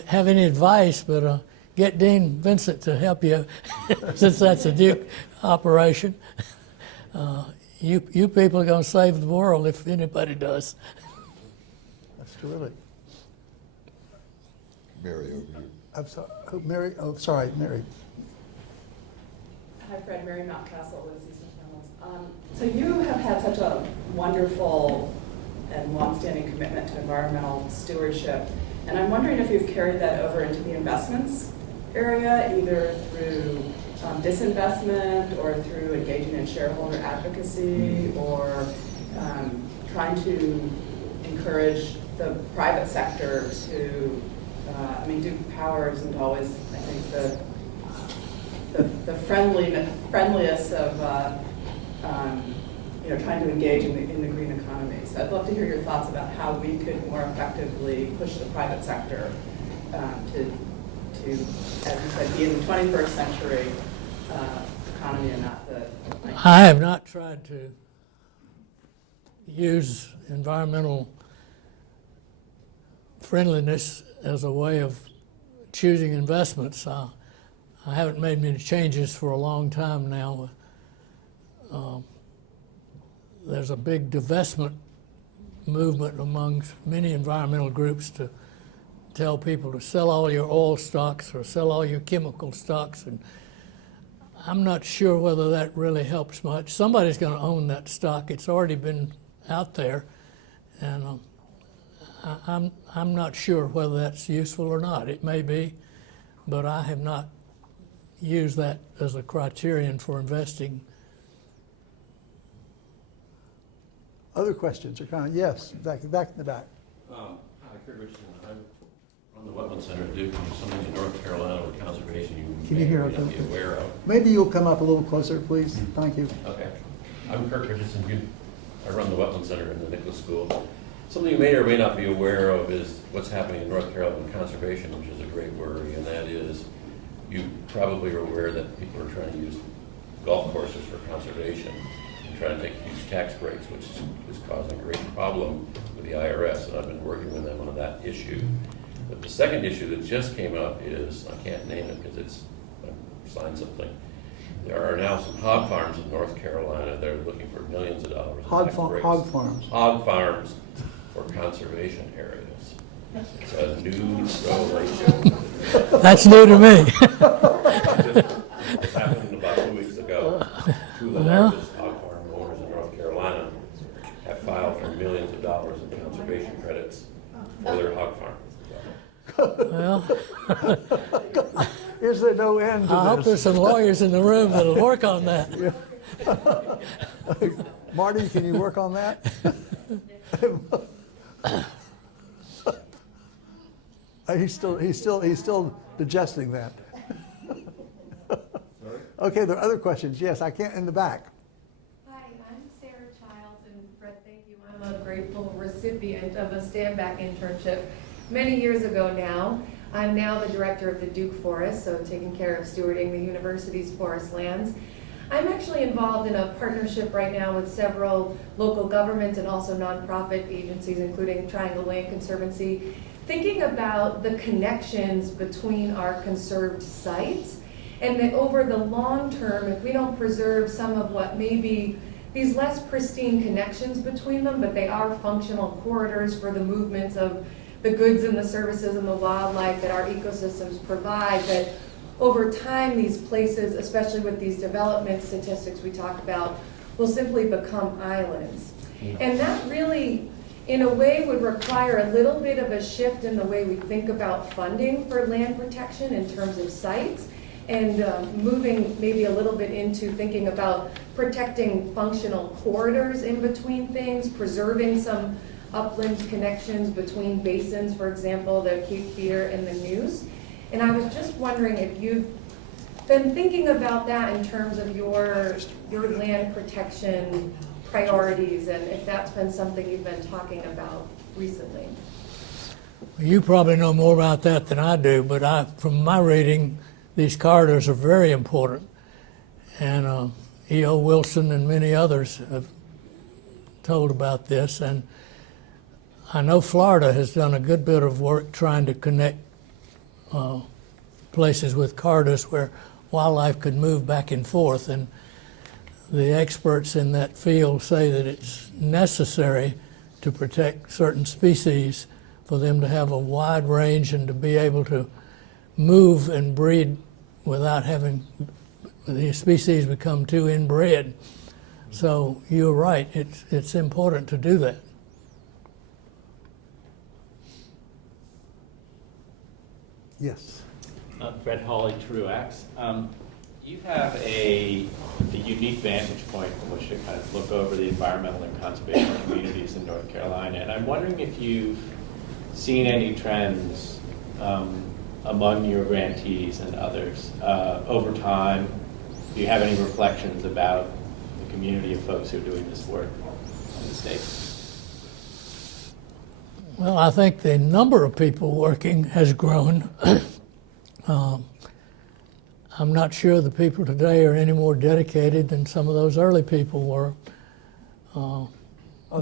have any advice, but get Dean Vincent to help you, since that's a Duke operation. You people are going to save the world if anybody does. That's terrific. Mary, over here. I'm sorry. Oh, Mary. Oh, sorry, Mary. Hi, Fred. Mary Mountcastle with Reynolds. So you have had such a wonderful and longstanding commitment to environmental stewardship, and I'm wondering if you've carried that over into the investments area, either through disinvestment or through engaging in shareholder advocacy, or trying to encourage the private sector to, I mean, Duke Power isn't always, I think, the friendliest of trying to engage in the green economy. So I'd love to hear your thoughts about how we could more effectively push the private sector to, as you said, be in the 21st century economy and not the 19th. I have not tried to use environmental friendliness as a way of choosing investments. I haven't made many changes for a long time now. There's a big divestment movement among many environmental groups to tell people to sell all your oil stocks or sell all your chemical stocks, and I'm not sure whether that really helps much. Somebody's going to own that stock. It's already been out there, and I'm not sure whether that's useful or not. It may be, but I have not used that as a criterion for investing. Other questions or comments? Yes, back in the back. Hi, Kurt Richardson. I'm on the Wetland Center at Duke, and something in North Carolina where conservation you may not be aware of. Maybe you'll come up a little closer, please. Thank you. Okay. I'm Kurt Richardson. I run the Wetland Center in the Nicholas School. Something you may or may not be aware of is what's happening in North Carolina with conservation, which is a great worry, and that is you probably are aware that people are trying to use golf courses for conservation and trying to take huge tax breaks, which is causing a great problem with the IRS, and I've been working with them on that issue. But the second issue that just came up is, I can't name it because I signed something. There are now some hog farms in North Carolina that are looking for millions of dollars in tax breaks. Hog farms. Hog farms for conservation areas. It's a new revelation. That's new to me. It happened about 2 weeks ago. Two of the largest hog farm owners in North Carolina have filed for millions of dollars in conservation credits for their hog farm. Well, is there no end to I hope there's some lawyers in the room that'll work on that. Marty, can you work on that? He's still digesting that. Okay, there are other questions. Yes, I can't, in the back. Hi, I'm Sarah Childs, and Fred, thank you. I'm a grateful recipient of a Stanback internship many years ago now. I'm now the director of the Duke Forest, so taking care of stewarding the university's forest lands. I'm actually involved in a partnership right now with several local governments and also nonprofit agencies, including Triangle Land Conservancy, thinking about the connections between our conserved sites, and that over the long term, if we don't preserve some of what may be these less pristine connections between them, but they are functional corridors for the movements of the goods and the services and the wildlife that our ecosystems provide, that over time these places, especially with these development statistics we talk about, will simply become islands. And that really, in a way, would require a little bit of a shift in the way we think about funding for land protection in terms of sites, and moving maybe a little bit into thinking about protecting functional corridors in between things, preserving some upland connections between basins, for example, the Cape Fear and the Neuse. And I was just wondering if you've been thinking about that in terms of your land protection priorities, and if that's been something you've been talking about recently. You probably know more about that than I do, but from my reading, these corridors are very important. And E.O. Wilson and many others have told about this. And I know Florida has done a good bit of work trying to connect places with corridors where wildlife could move back and forth. And the experts in that field say that it's necessary to protect certain species for them to have a wide range and to be able to move and breed without having the species become too inbred. So you're right, it's important to do that. Yes. Fred Hawley, Truax. You have a unique vantage point from which to kind of look over the environmental and conservation communities in North Carolina, and I'm wondering if you've seen any trends among your grantees and others over time. Do you have any reflections about the community of folks who are doing this work in the state? Well, I think the number of people working has grown. I'm not sure the people today are any more dedicated than some of those early people were. Are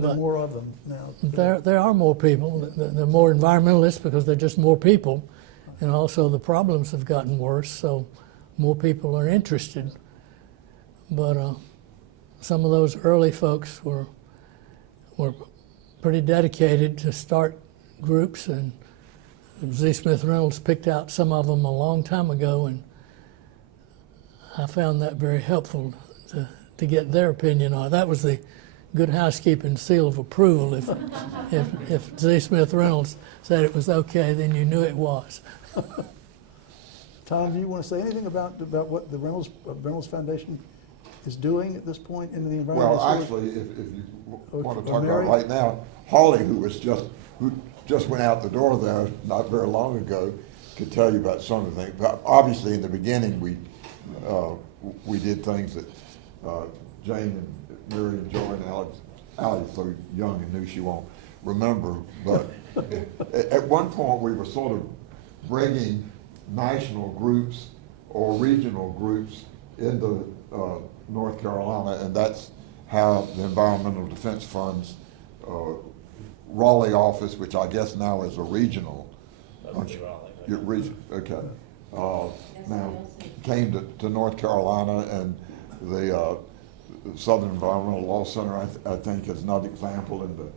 there more of them now? There are more people. There are more environmentalists because there are just more people. And also the problems have gotten worse, so more people are interested. But some of those early folks were pretty dedicated to start groups, and Z. Smith Reynolds picked out some of them a long time ago, and I found that very helpful to get their opinion on it. That was the good housekeeping seal of approval. If Z. Smith Reynolds said it was okay, then you knew it was. Tom, do you want to say anything about what the Reynolds Foundation is doing at this point in the environmental? Well, actually, if you want to talk about right now, Holly, who just went out the door there not very long ago, could tell you about some of the things. But obviously, in the beginning, we did things that Jane and Mary and Joy and Allie's so young and new she won't remember. But at one point, we were sort of bringing national groups or regional groups into North Carolina, and that's how the Environmental Defense Fund's Raleigh office, which I guess now is a regional. Okay. Now came to North Carolina, and the Southern Environmental Law Center, I think, is another example in the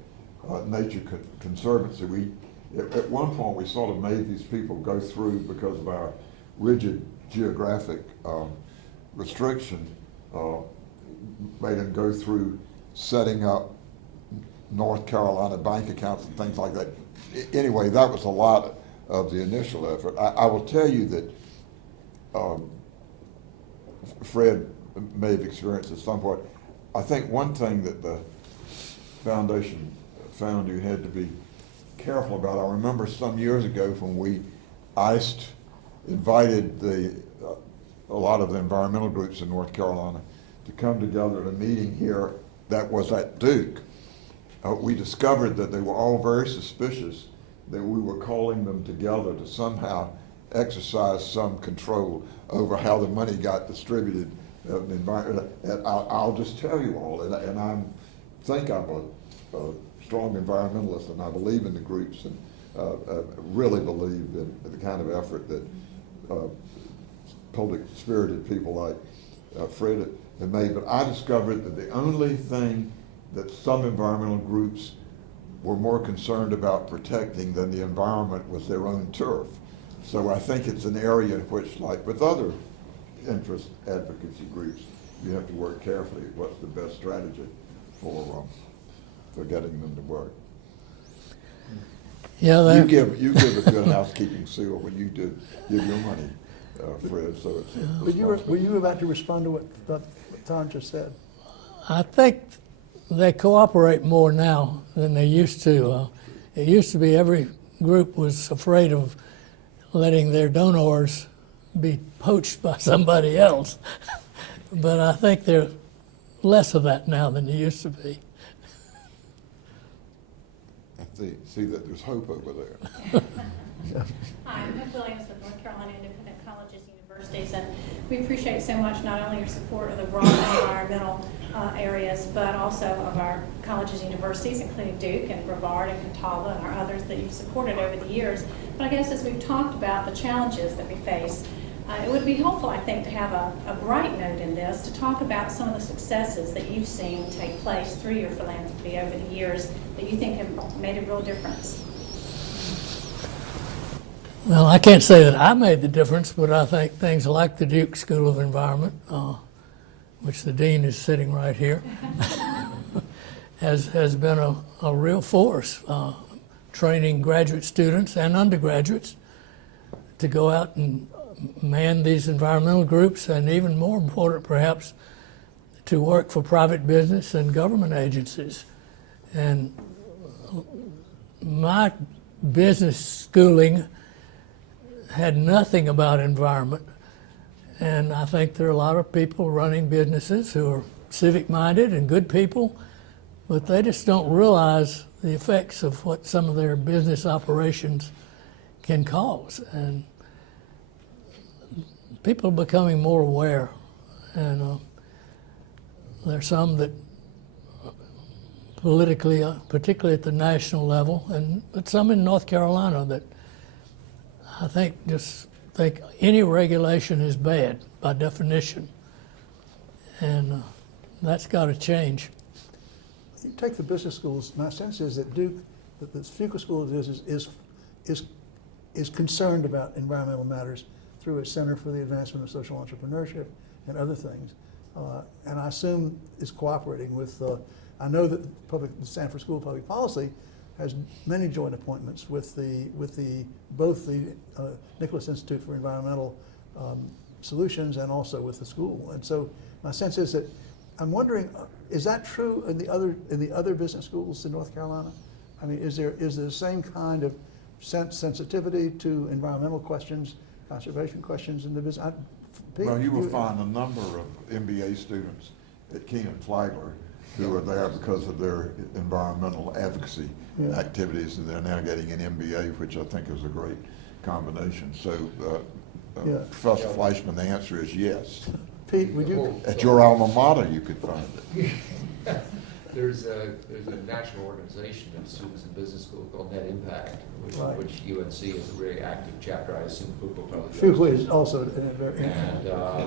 Nature Conservancy. At one point, we sort of made these people go through, because of our rigid geographic restriction, made them go through setting up North Carolina bank accounts and things like that. Anyway, that was a lot of the initial effort. I will tell you that Fred may have experienced at some point. I think one thing that the foundation found you had to be careful about. I remember some years ago when we invited a lot of the environmental groups in North Carolina to come together at a meeting here that was at Duke. We discovered that they were all very suspicious that we were calling them together to somehow exercise some control over how the money got distributed. And I'll just tell you all, and I think I'm a strong environmentalist, and I believe in the groups, and really believe in the kind of effort that public-spirited people like Fred have made. But I discovered that the only thing that some environmental groups were more concerned about protecting than the environment was their own turf. So I think it's an area in which, like with other interest advocacy groups, you have to work carefully at what's the best strategy for getting them to work. Yeah, you give a good housekeeping seal when you do give your money, Fred. So it's. Were you about to respond to what Tom just said? I think they cooperate more now than they used to. It used to be every group was afraid of letting their donors be poached by somebody else. But I think there's less of that now than there used to be. I see that there's hope over there. Hi, I'm Beth Williams with North Carolina Independent Colleges and Universities, and we appreciate so much not only your support of the broader environmental areas, but also of our colleges and universities, including Duke and Brevard and Catawba and our others that you've supported over the years. But I guess as we've talked about the challenges that we face, it would be helpful, I think, to have a bright note in this, to talk about some of the successes that you've seen take place through your philanthropy over the years that you think have made a real difference. Well, I can't say that I made the difference, but I think things like the Duke School of Environment, which the dean is sitting right here, has been a real force, training graduate students and undergraduates to go out and man these environmental groups, and even more important perhaps, to work for private business and government agencies. And my business schooling had nothing about environment, and I think there are a lot of people running businesses who are civic-minded and good people, but they just don't realize the effects of what some of their business operations can cause. And people are becoming more aware, and there are some that politically, particularly at the national level, but some in North Carolina that I think just think any regulation is bad by definition, and that's got to change. You take the business schools. My sense is that Duke, that the Fuqua School is concerned about environmental matters through its Center for the Advancement of Social Entrepreneurship and other things, and I assume is cooperating with. I know that the Sanford School of Public Policy has many joint appointments with both the Nicholas Institute for Environmental Solutions and also with the school. And so my sense is that I'm wondering, is that true in the other business schools in North Carolina? I mean, is there the same kind of sensitivity to environmental questions, conservation questions in the business? Well, you will find a number of MBA students at Keenan Flagler who are there because of their environmental advocacy activities, and they're now getting an MBA, which I think is a great combination. So, Professor Fleischman, the answer is yes. Pete, would you? At your alma mater, you could find it. There's a national organization of students in business school called Net Impact, which UNC is a really active chapter. I assume Fuqua probably. Fuqua is also very. And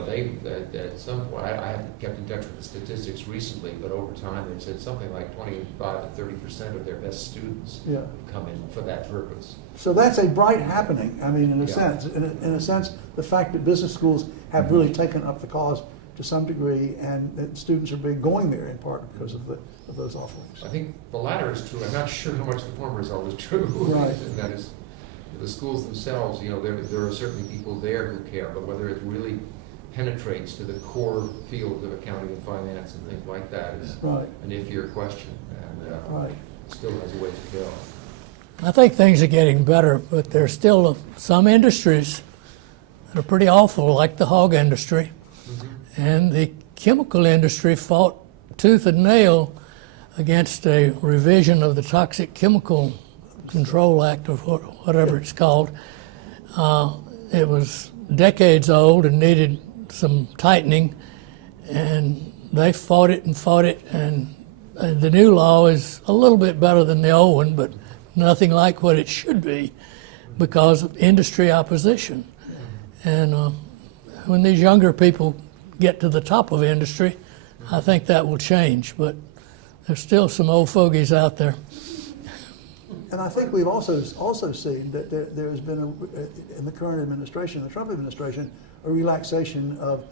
they at some point, I haven't kept in touch with the statistics recently, but over time they've said something like 25 to 30% of their best students have come in for that purpose. So that's a bright happening. I mean, in a sense, in a sense, the fact that business schools have really taken up the cause to some degree, and that students are going there in part because of those offerings. I think the latter is true. I'm not sure how much the former is always true. Right. And that is, the schools themselves, there are certainly people there who care, but whether it really penetrates to the core field of accounting and finance and things like that is an iffier question, and still has a way to go. I think things are getting better, but there's still some industries that are pretty awful, like the hog industry. And the chemical industry fought tooth and nail against a revision of the Toxic Chemical Control Act, or whatever it's called. It was decades old and needed some tightening, and they fought it, and the new law is a little bit better than the old one, but nothing like what it should be because of industry opposition. And when these younger people get to the top of industry, I think that will change, but there's still some old fogies out there. And I think we've also seen that there has been, in the current administration, the Trump administration, a relaxation of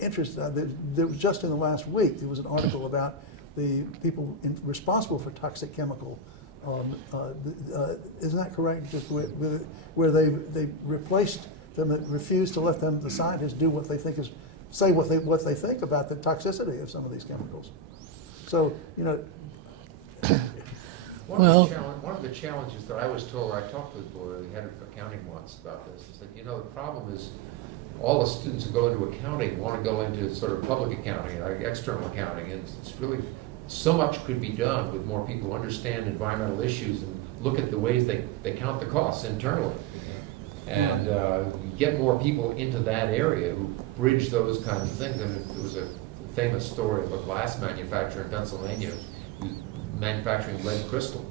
interest. There was just in the last week, there was an article about the people responsible for toxic chemical. Isn't that correct? Just where they replaced them, refused to let them, the scientists, do what they think is, say what they think about the toxicity of some of these chemicals. So, you know. One of the challenges that I was told, I talked with the head of accounting once about this, is that, you know, the problem is all the students who go into accounting want to go into sort of public accounting, like external accounting, and it's really, so much could be done with more people who understand environmental issues and look at the ways they count the costs internally. And get more people into that area who bridge those kinds of things. And there was a famous story of a glass manufacturer in Pennsylvania who's manufacturing lead crystal.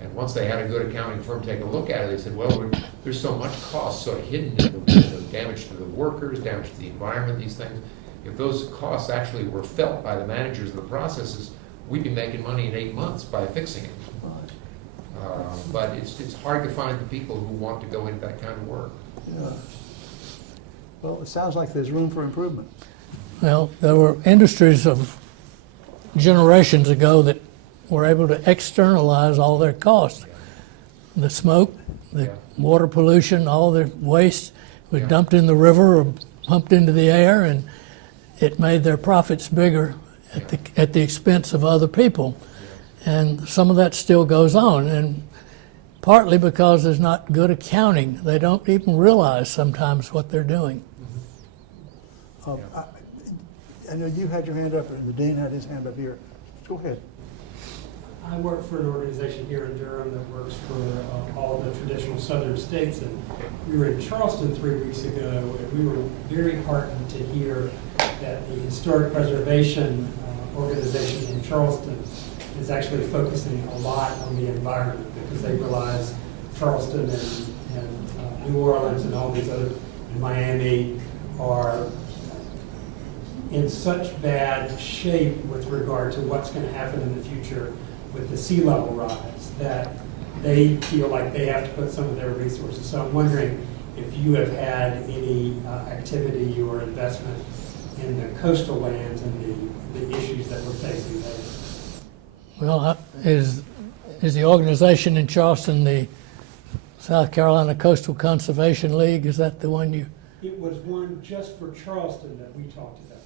And once they had a good accounting firm take a look at it, they said, well, there's so much cost sort of hidden in the damage to the workers, damage to the environment, these things. If those costs actually were felt by the managers of the processes, we'd be making money in 8 months by fixing it. But it's hard to find the people who want to go into that kind of work. Yeah. Well, it sounds like there's room for improvement. Well, there were industries of generations ago that were able to externalize all their costs. The smoke, the water pollution, all the waste was dumped in the river or pumped into the air, and it made their profits bigger at the expense of other people. And some of that still goes on, and partly because there's not good accounting. They don't even realize sometimes what they're doing. I know you had your hand up, and the dean had his hand up here. Go ahead. I work for an organization here in Durham that works for all the traditional southern states, and we were in Charleston 3 weeks ago, and we were very heartened to hear that the historic preservation organization in Charleston is actually focusing a lot on the environment, because they realize Charleston and New Orleans and all these other, and Miami, are in such bad shape with regard to what's going to happen in the future with the sea level rise, that they feel like they have to put some of their resources. So I'm wondering if you have had any activity or investment in the coastal lands and the issues that we're facing there. Well, is the organization in Charleston the South Carolina Coastal Conservation League? Is that the one you? It was one just for Charleston that we talked about.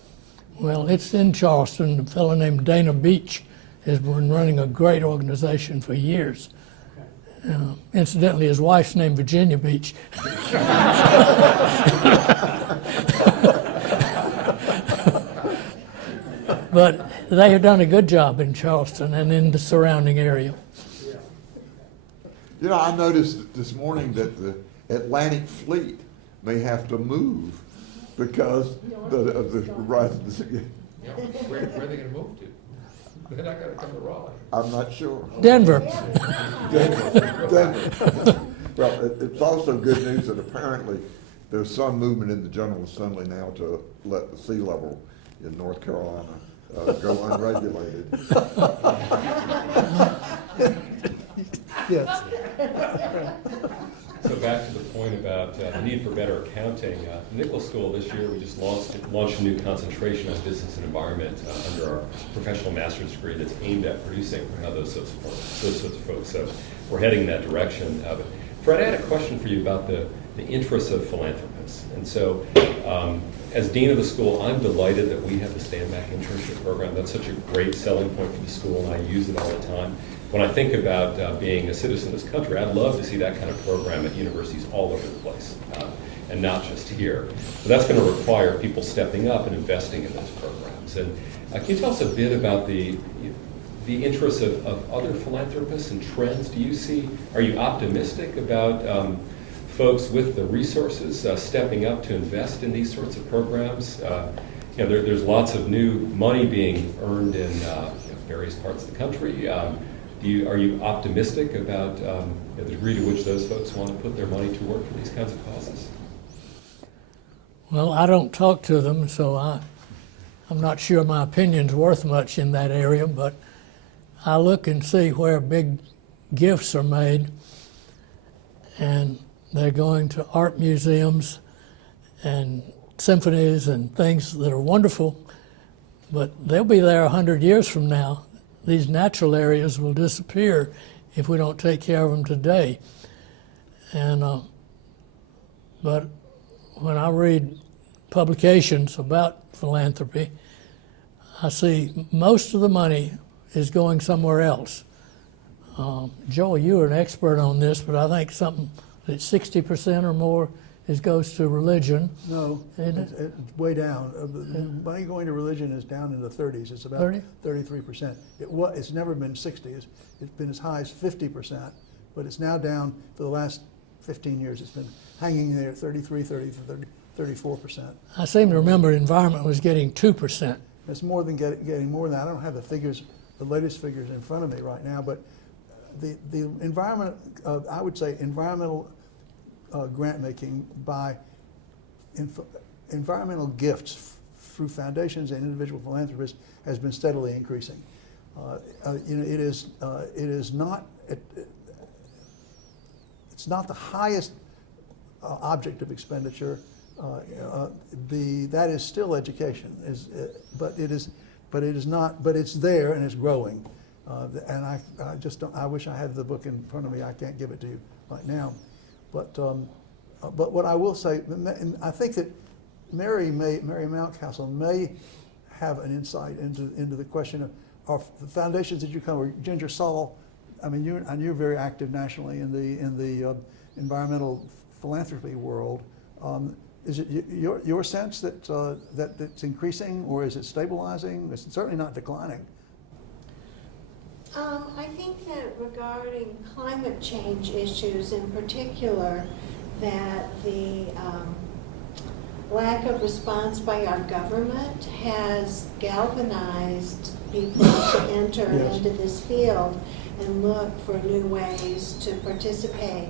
Well, it's in Charleston. A fellow named Dana Beach has been running a great organization for years. Okay. Incidentally, his wife's named Virginia Beach. But they have done a good job in Charleston and in the surrounding area. You know, I noticed this morning that the Atlantic Fleet may have to move because of the rise of the... Yeah. Where are they going to move to? They're not going to come to Raleigh. I'm not sure. Denver. Denver. Well, it's also good news that apparently there's some movement in the General Assembly now to let the sea level in North Carolina go unregulated. Yes. So back to the point about the need for better accounting. Nicholas School this year, we just launched a new concentration on business and environment under our professional master's degree that's aimed at producing those sorts of folks. So we're heading in that direction. But Fred, I had a question for you about the interests of philanthropists. programs. And so as dean of the school, I'm delighted that we have the Stanback Internship Program. That's such a great selling point for the school, and I use it all the time. When I think about being a citizen of this country, I'd love to see that kind of program at universities all over the place, and not just here. But that's going to require people stepping up and investing in those programs. And can you tell us a bit about the interests of other philanthropists and trends? Are you optimistic about folks with the resources stepping up to invest in these sorts of programs? There's lots of new money being earned in various parts of the country. Are you optimistic about the degree to which those folks want to put their money to work for these kinds of causes? Well, I don't talk to them, so I'm not sure my opinion's worth much in that area, but I look and see where big gifts are made, and they're going to art museums and symphonies and things that are wonderful, but they'll be there 100 years from now. These natural areas will disappear if we don't take care of them today. And but when I read publications about philanthropy, I see most of the money is going somewhere else. Joel, you are an expert on this, but I think something that 60% or more goes to religion. No, isn't it? it's way down. The money going to religion is down in the 30s. It's about 33%. It's never been 60. It's been as high as 50%, but it's now down for the last 15 years. It's been hanging there at 34%. I seem to remember environment was getting 2%. It's more than getting more than that. I don't have the figures, the latest figures in front of me right now, but the environment, I would say environmental grant making by environmental gifts through foundations and individual philanthropists has been steadily increasing. It is not it's not the highest object of expenditure. That is still education, but it is not. But it's there and it's growing. And I just don't. I wish I had the book in front of me. I can't give it to you right now. But what I will say, and I think that Mary Mountcastle may have an insight into the question of the foundations that you cover. Ginger Saul, I mean, you're very active nationally in the environmental philanthropy world. Is it your sense that it's increasing, or is it stabilizing? It's certainly not declining. I think that regarding climate change issues in particular, that the lack of response by our government has galvanized people to enter into this field and look for new ways to participate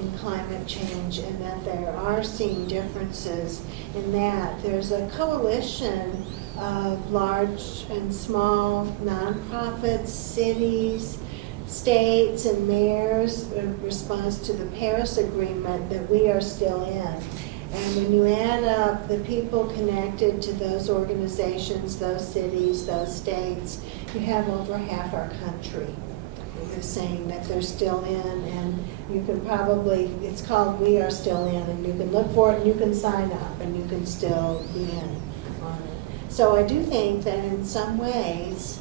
in climate change, and that there are seen differences in that. There's a coalition of large and small nonprofits, cities, states, and mayors in response to the Paris Agreement that we are still in. And when you add up the people connected to those organizations, those cities, those states, you have over half our country is saying that they're still in, and you can probably, it's called We Are Still In, and you can look for it and you can sign up and you can still be in on it. So I do think that in some ways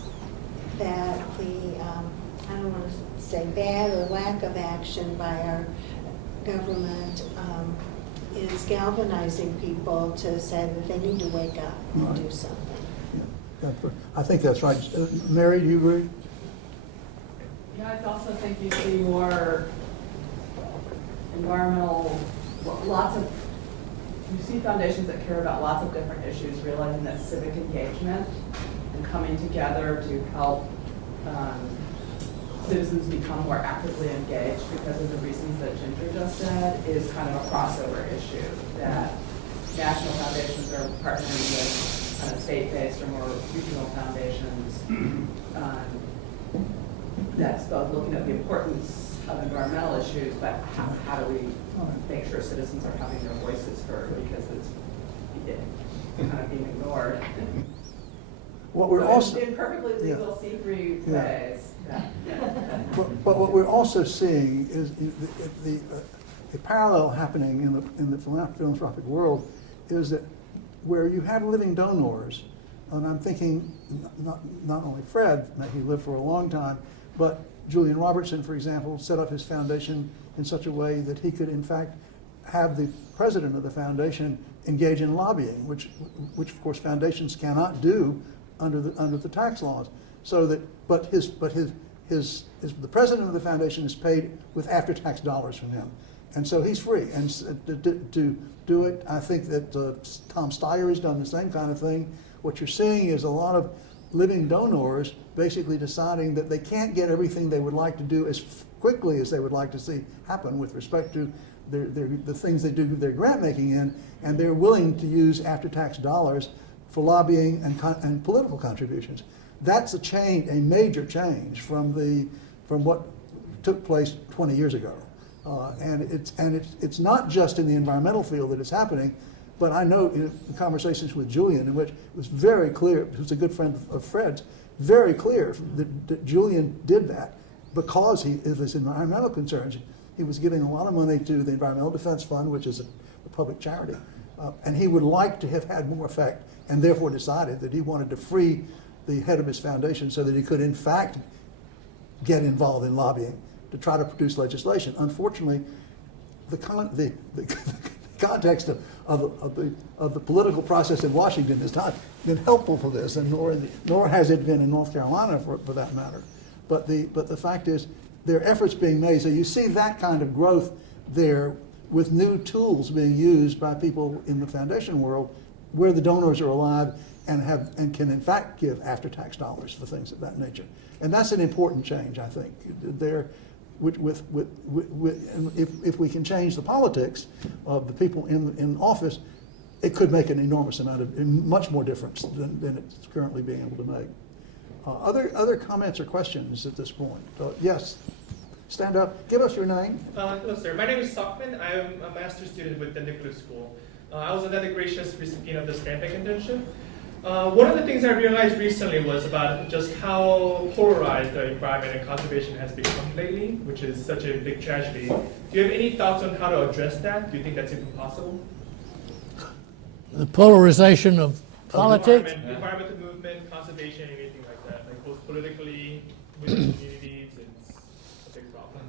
that the, I don't want to say bad or lack of action by our government is galvanizing people to say that they need to wake up and do something. Yeah, I think that's right. Mary, do you agree? Yeah, I also think you see more environmental, you see foundations that care about lots of different issues, realizing that civic engagement and coming together to help citizens become more actively engaged because of the reasons that Ginger just said is kind of a crossover issue, that national foundations are partnering with kind of state-based or more regional foundations. That's both looking at the importance of environmental issues, but how do we make sure citizens are having their voices heard, because it's kind of being ignored. What we're also in perfectly legal C3 ways. But what we're also seeing is a parallel happening in the philanthropic world is that where you have living donors, and I'm thinking not only Fred, he lived for a long time, but Julian Robertson, for example, set up his foundation in such a way that he could, in fact, have the president of the foundation engage in lobbying, which of course foundations cannot do under the tax laws. So that, but the president of the foundation is paid with after-tax dollars from him, and so he's free. And to do it, I think that Tom Steyer has done the same kind of thing. What you're seeing is a lot of living donors basically deciding that they can't get everything they would like to do as quickly as they would like to see happen with respect to the things they do their grant making in, and they're willing to use after-tax dollars for lobbying and political contributions. That's a change, a major change from what took place 20 years ago, and it's not just in the environmental field that it's happening. But I know in conversations with Julian, in which it was very clear, who's a good friend of Fred's, very clear that Julian did that because of his environmental concerns. He was giving a lot of money to the Environmental Defense Fund, which is a public charity, and he would like to have had more effect, and therefore decided that he wanted to free the head of his foundation so that he could, in fact, get involved in lobbying to try to produce legislation. Unfortunately, the context of the political process in Washington has not been helpful for this, and nor has it been in North Carolina for that matter. But the fact is, there are efforts being made. So you see that kind of growth there with new tools being used by people in the foundation world, where the donors are alive and can in fact give after-tax dollars for things of that nature. And that's an important change, I think. If we can change the politics of the people in office, it could make an enormous amount of, much more difference than it's currently being able to make. Other comments or questions at this point? Yes, stand up. Give us your name. Hello, sir. My name is Sockman. I am a master's student with the Nicholas School. I was another gracious recipient of the Stanback Internship. One of the things I realized recently was about just how polarized the environment and conservation has become lately, which is such a big tragedy. Do you have any thoughts on how to address that? Do you think that's even possible? The polarization of politics? Environmental movement, conservation, anything like that. Like both politically, within communities, it's a big problem.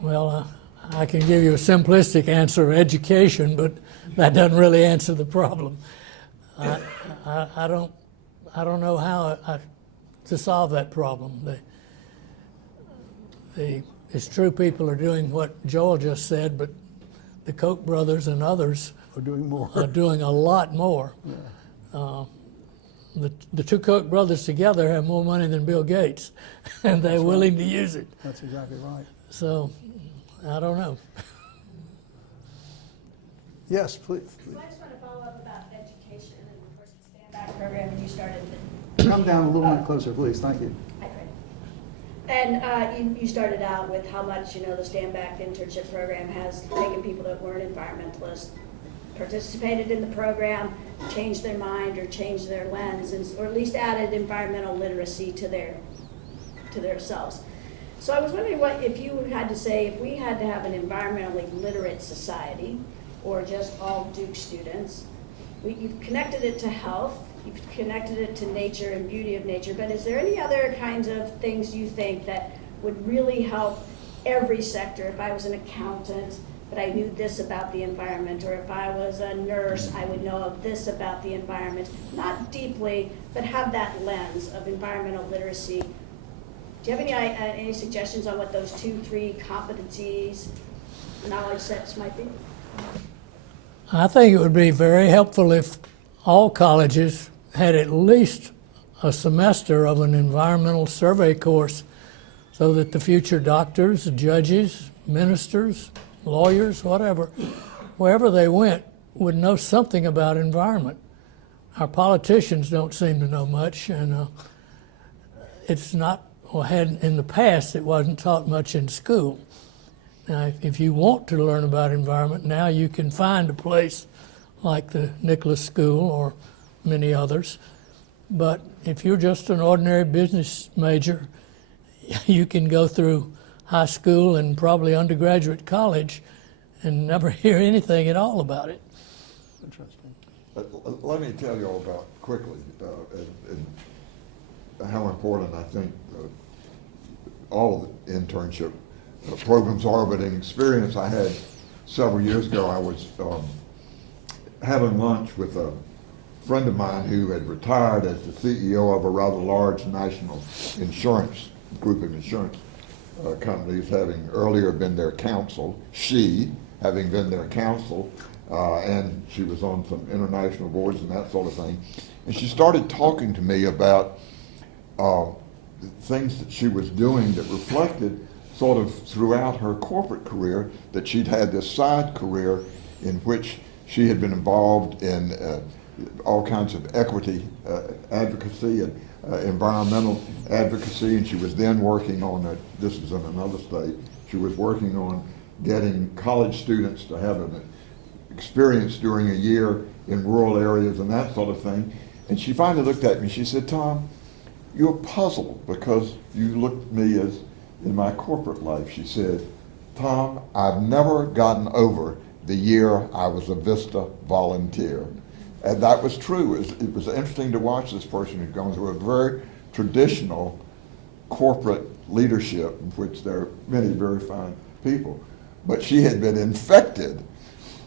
Well, I can give you a simplistic answer, education, but that doesn't really answer the problem. I don't know how to solve that problem. It's true people are doing what Joel just said, but the Koch brothers and others are doing more. Are doing a lot more. Yeah. The two Koch brothers together have more money than Bill Gates, and they're willing to use it. That's exactly right. So, I don't know. Yes, please. So I just want to follow up about education and of course the Stanback program, and you started Come down a little bit closer, please. Thank you. Hi, Fred. And you started out with how much, the Stanback Internship Program has taken people that weren't environmentalists, participated in the program, changed their mind or changed their lens, or at least added environmental literacy to their selves. So I was wondering if you had to say, if we had to have an environmentally literate society, or just all Duke students, you've connected it to health, you've connected it to nature and beauty of nature, but is there any other kinds of things you think that would really help every sector? If I was an accountant, but I knew this about the environment, or if I was a nurse, I would know of this about the environment, not deeply, but have that lens of environmental literacy. Do you have any suggestions on what those 2-3 competencies, knowledge sets might be? I think it would be very helpful if all colleges had at least a semester of an environmental survey course so that the future doctors, judges, ministers, lawyers, whatever, wherever they went, would know something about environment. Our politicians don't seem to know much, and it's not, or had in the past, it wasn't taught much in school. Now, if you want to learn about environment, now you can find a place like the Nicholas School or many others. But if you're just an ordinary business major, you can go through high school and probably undergraduate college and never hear anything at all about it. Interesting. Let me tell you all about quickly and how important I think all the internship programs are, but an experience I had several years ago, I was having lunch with a friend of mine who had retired as the CEO of a rather large national insurance group of insurance companies, having earlier been their counsel, she having been their counsel, and she was on some international boards and that sort of thing. And she started talking to me about things that she was doing that reflected sort of throughout her corporate career that she'd had this side career in which she had been involved in all kinds of equity advocacy and environmental advocacy, and she was then working on, this was in another state, she was working on getting college students to have an experience during a year in rural areas and that sort of thing. And she finally looked at me and she said, "Tom, you're puzzled because you looked at me as in my corporate life." She said, "Tom, I've never gotten over the year I was a Vista volunteer." And that was true. It was interesting to watch this person who'd gone through a very traditional corporate leadership, in which there are many very fine people. But she had been infected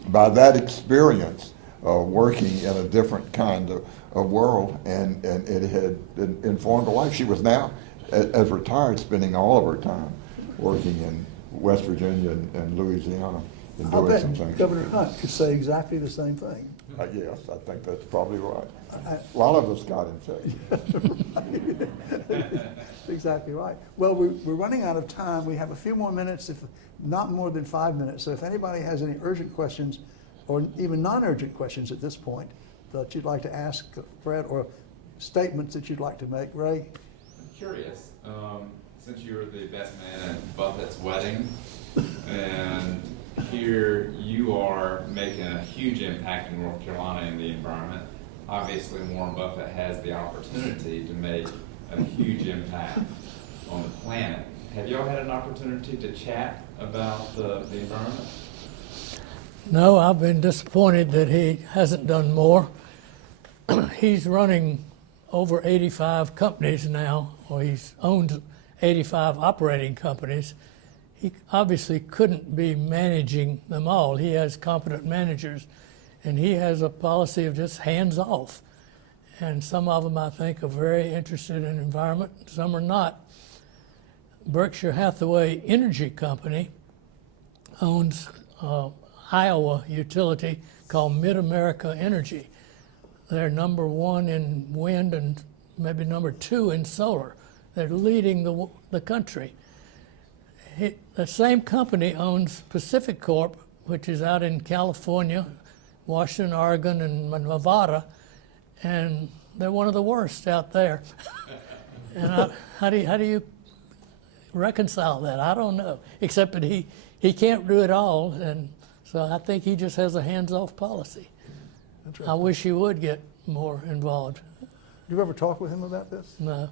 by that experience working in a different kind of world, and it had informed her life. She was now, as retired, spending all of her time working in West Virginia and Louisiana and I'll doing bet some things. Governor Hunt could say exactly the same thing. Yes, I think that's probably right. A lot of us got infected. That's exactly right. Well, we're running out of time. We have a few more minutes, if not more than 5 minutes. So if anybody has any urgent questions or even non-urgent questions at this point that you'd like to ask Fred, or statements that you'd like to make, Ray? I'm curious, since you were the best man at Buffett's wedding, and here you are making a huge impact in North Carolina in the environment. Obviously, Warren Buffett has the opportunity to make a huge impact on the planet. Have y'all had an opportunity to chat about the environment? No, I've been disappointed that he hasn't done more. He's running over 85 companies now, or he's owned 85 operating companies. He obviously couldn't be managing them all. He has competent managers, and he has a policy of just hands off. And some of them, I think, are very interested in environment, some are not. Berkshire Hathaway Energy Company owns Iowa utility called Mid-America Energy. They're number one in wind and maybe number two in solar. They're leading the country. The same company owns Pacific Corp, which is out in California, Washington, Oregon, and Nevada, and they're one of the worst out there. And how do you reconcile that? I don't know, except that he can't do it all, and so I think he just has a hands-off policy. I wish he would get more involved. Do you ever talk with him about this? No.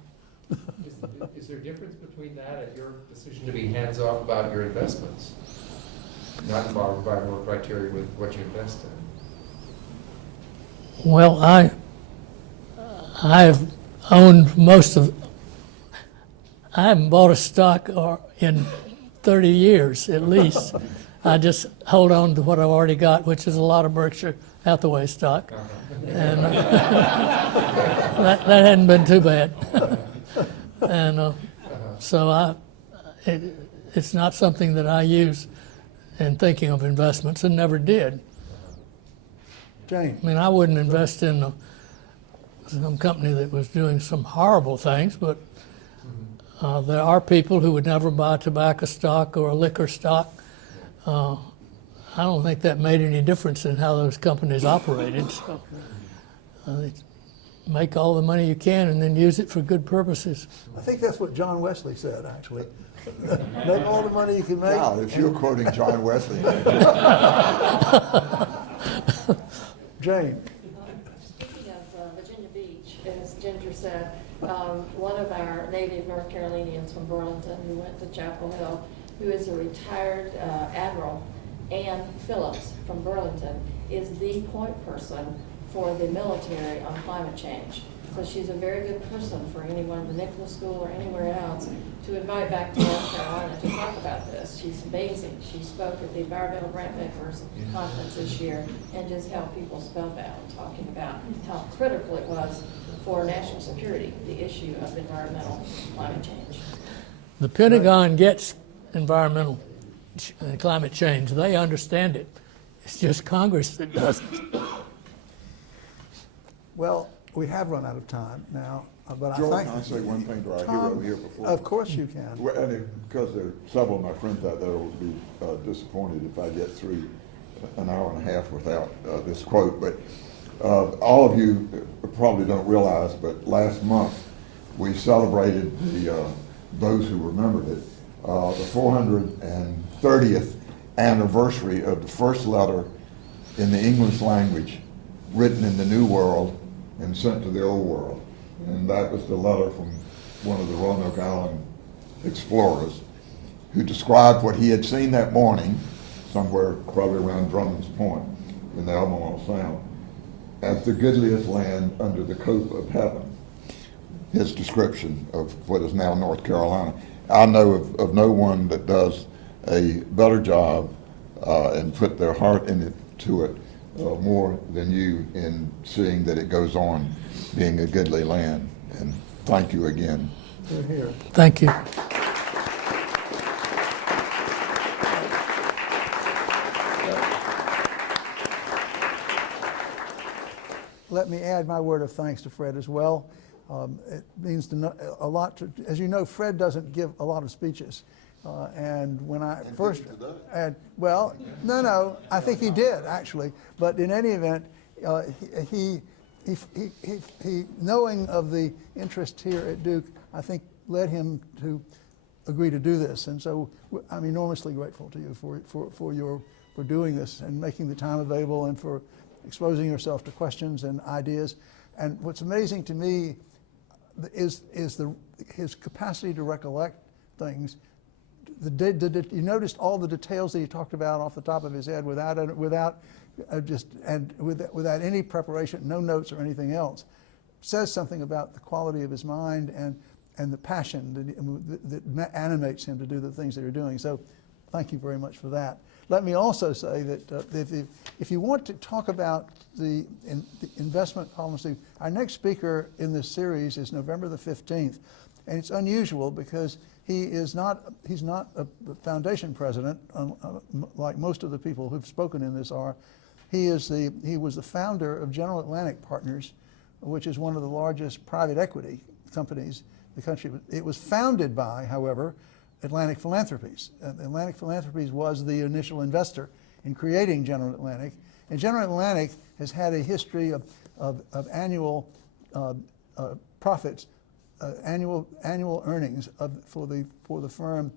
Is there a difference between that and your decision to be hands-off about your investments? Not involved by more criteria with what you invest in? Well, I've owned I haven't bought a stock in 30 years at least. I just hold on to what I've already got, which is a lot of Berkshire Hathaway stock. And that hadn't been too bad. And so it's not something that I use in thinking of investments, and never did. Jane? I mean, I wouldn't invest in some company that was doing some horrible things, but there are people who would never buy tobacco stock or a liquor stock. I don't think that made any difference in how those companies operated. So make all the money you can and then use it for good purposes. I think that's what John Wesley said, actually. Make all the money you can make. Wow, if you're quoting John Wesley. Jane. Speaking of Virginia Beach, as Ginger said, one of our native North Carolinians from Burlington who went to Chapel Hill who is a retired admiral, Ann Phillips from Burlington, is the point person for the military on climate change. So she's a very good person for anyone at the Nicholas School or anywhere else to invite back to North Carolina to talk about this. She's amazing. She spoke at the Environmental Grant Makers Conference this year and just held people spellbound, talking about how critical it was for national security, the issue of environmental climate change. The Pentagon gets environmental climate change. They understand it. It's just Congress that doesn't. Well, we have run out of time now, but Joel, I can I think... say one thing to our Tom, hero here before? Of course you can. Well, because there are several of my friends out there will be disappointed if I get through an hour and a half without this quote. But all of you probably don't realize, but last month we celebrated those who remembered it, the 430th anniversary of the first letter in the English language written in the New World and sent to the Old World. And that was the letter from one of the Roanoke Island explorers who described what he had seen that morning, somewhere probably around Drummond's Point in the Albemarle Sound, as the goodliest land under the cope of heaven. His description of what is now North Carolina. I know of no one that does a better job and put their heart into it more than you in seeing that it goes on being a goodly land. And thank you again. You're here. Thank you. Let me add my word of thanks to Fred as well. It means a lot to, as you know, Fred doesn't give a lot of speeches. And when I first, well, no, I think he did actually. But in any event, he knowing of the interest here at Duke, I think led him to agree to do this. And so I'm enormously grateful to you for doing this and making the time available and for exposing yourself to questions and ideas. And what's amazing to me is his capacity to recollect things. You noticed all the details that he talked about off the top of his head without any preparation, no notes or anything else. Says something about the quality of his mind and the passion that animates him to do the things that you're doing. So thank you very much for that. Let me also say that if you want to talk about the investment policy, our next speaker in this series is November the 15th. And it's unusual because he's not a foundation president, like most of the people who've spoken in this are. He was the founder of General Atlantic Partners, which is one of the largest private equity companies in the country. It was founded by, however, Atlantic Philanthropies. Atlantic Philanthropies was the initial investor in creating General Atlantic. And General Atlantic has had a history of annual profits, annual earnings for the firm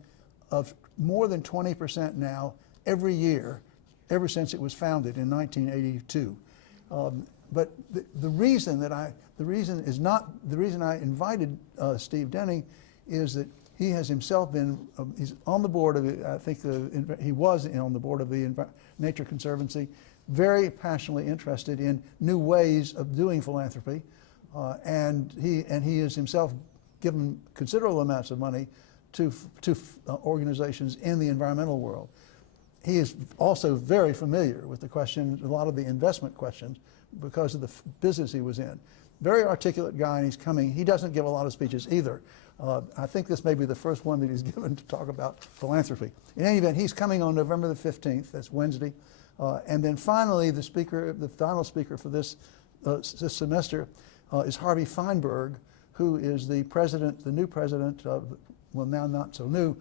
of more than 20% now every year, ever since it was founded in 1982. But the reason I invited Steve Denning is that he has himself been, he's on the board of, he was on the board of the Nature Conservancy, very passionately interested in new ways of doing philanthropy, and he has himself given considerable amounts of money to organizations in the environmental world. He is also very familiar with the questions, a lot of the investment questions, because of the business he was in. Very articulate guy, and he's coming. He doesn't give a lot of speeches either. I think this may be the first one that he's given to talk about philanthropy. In any event, he's coming on November the 15th, that's Wednesday. And then finally, the final speaker for this semester is Harvey Feinberg, who is the new president of, well, now not so new,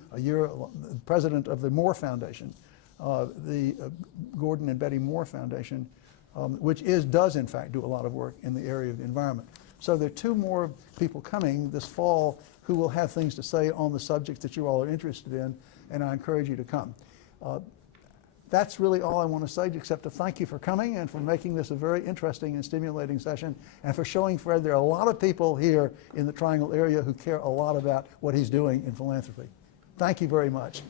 president of the Moore Foundation, the Gordon and Betty Moore Foundation, which does in fact do a lot of work in the area of the environment. So there are two more people coming this fall who will have things to say on the subjects that you all are interested in, and I encourage you to come. That's really all I want to say, except to thank you for coming and for making this a very interesting and stimulating session, and for showing Fred there are a lot of people here in the Triangle area who care a lot about what he's doing in philanthropy. Thank you very much.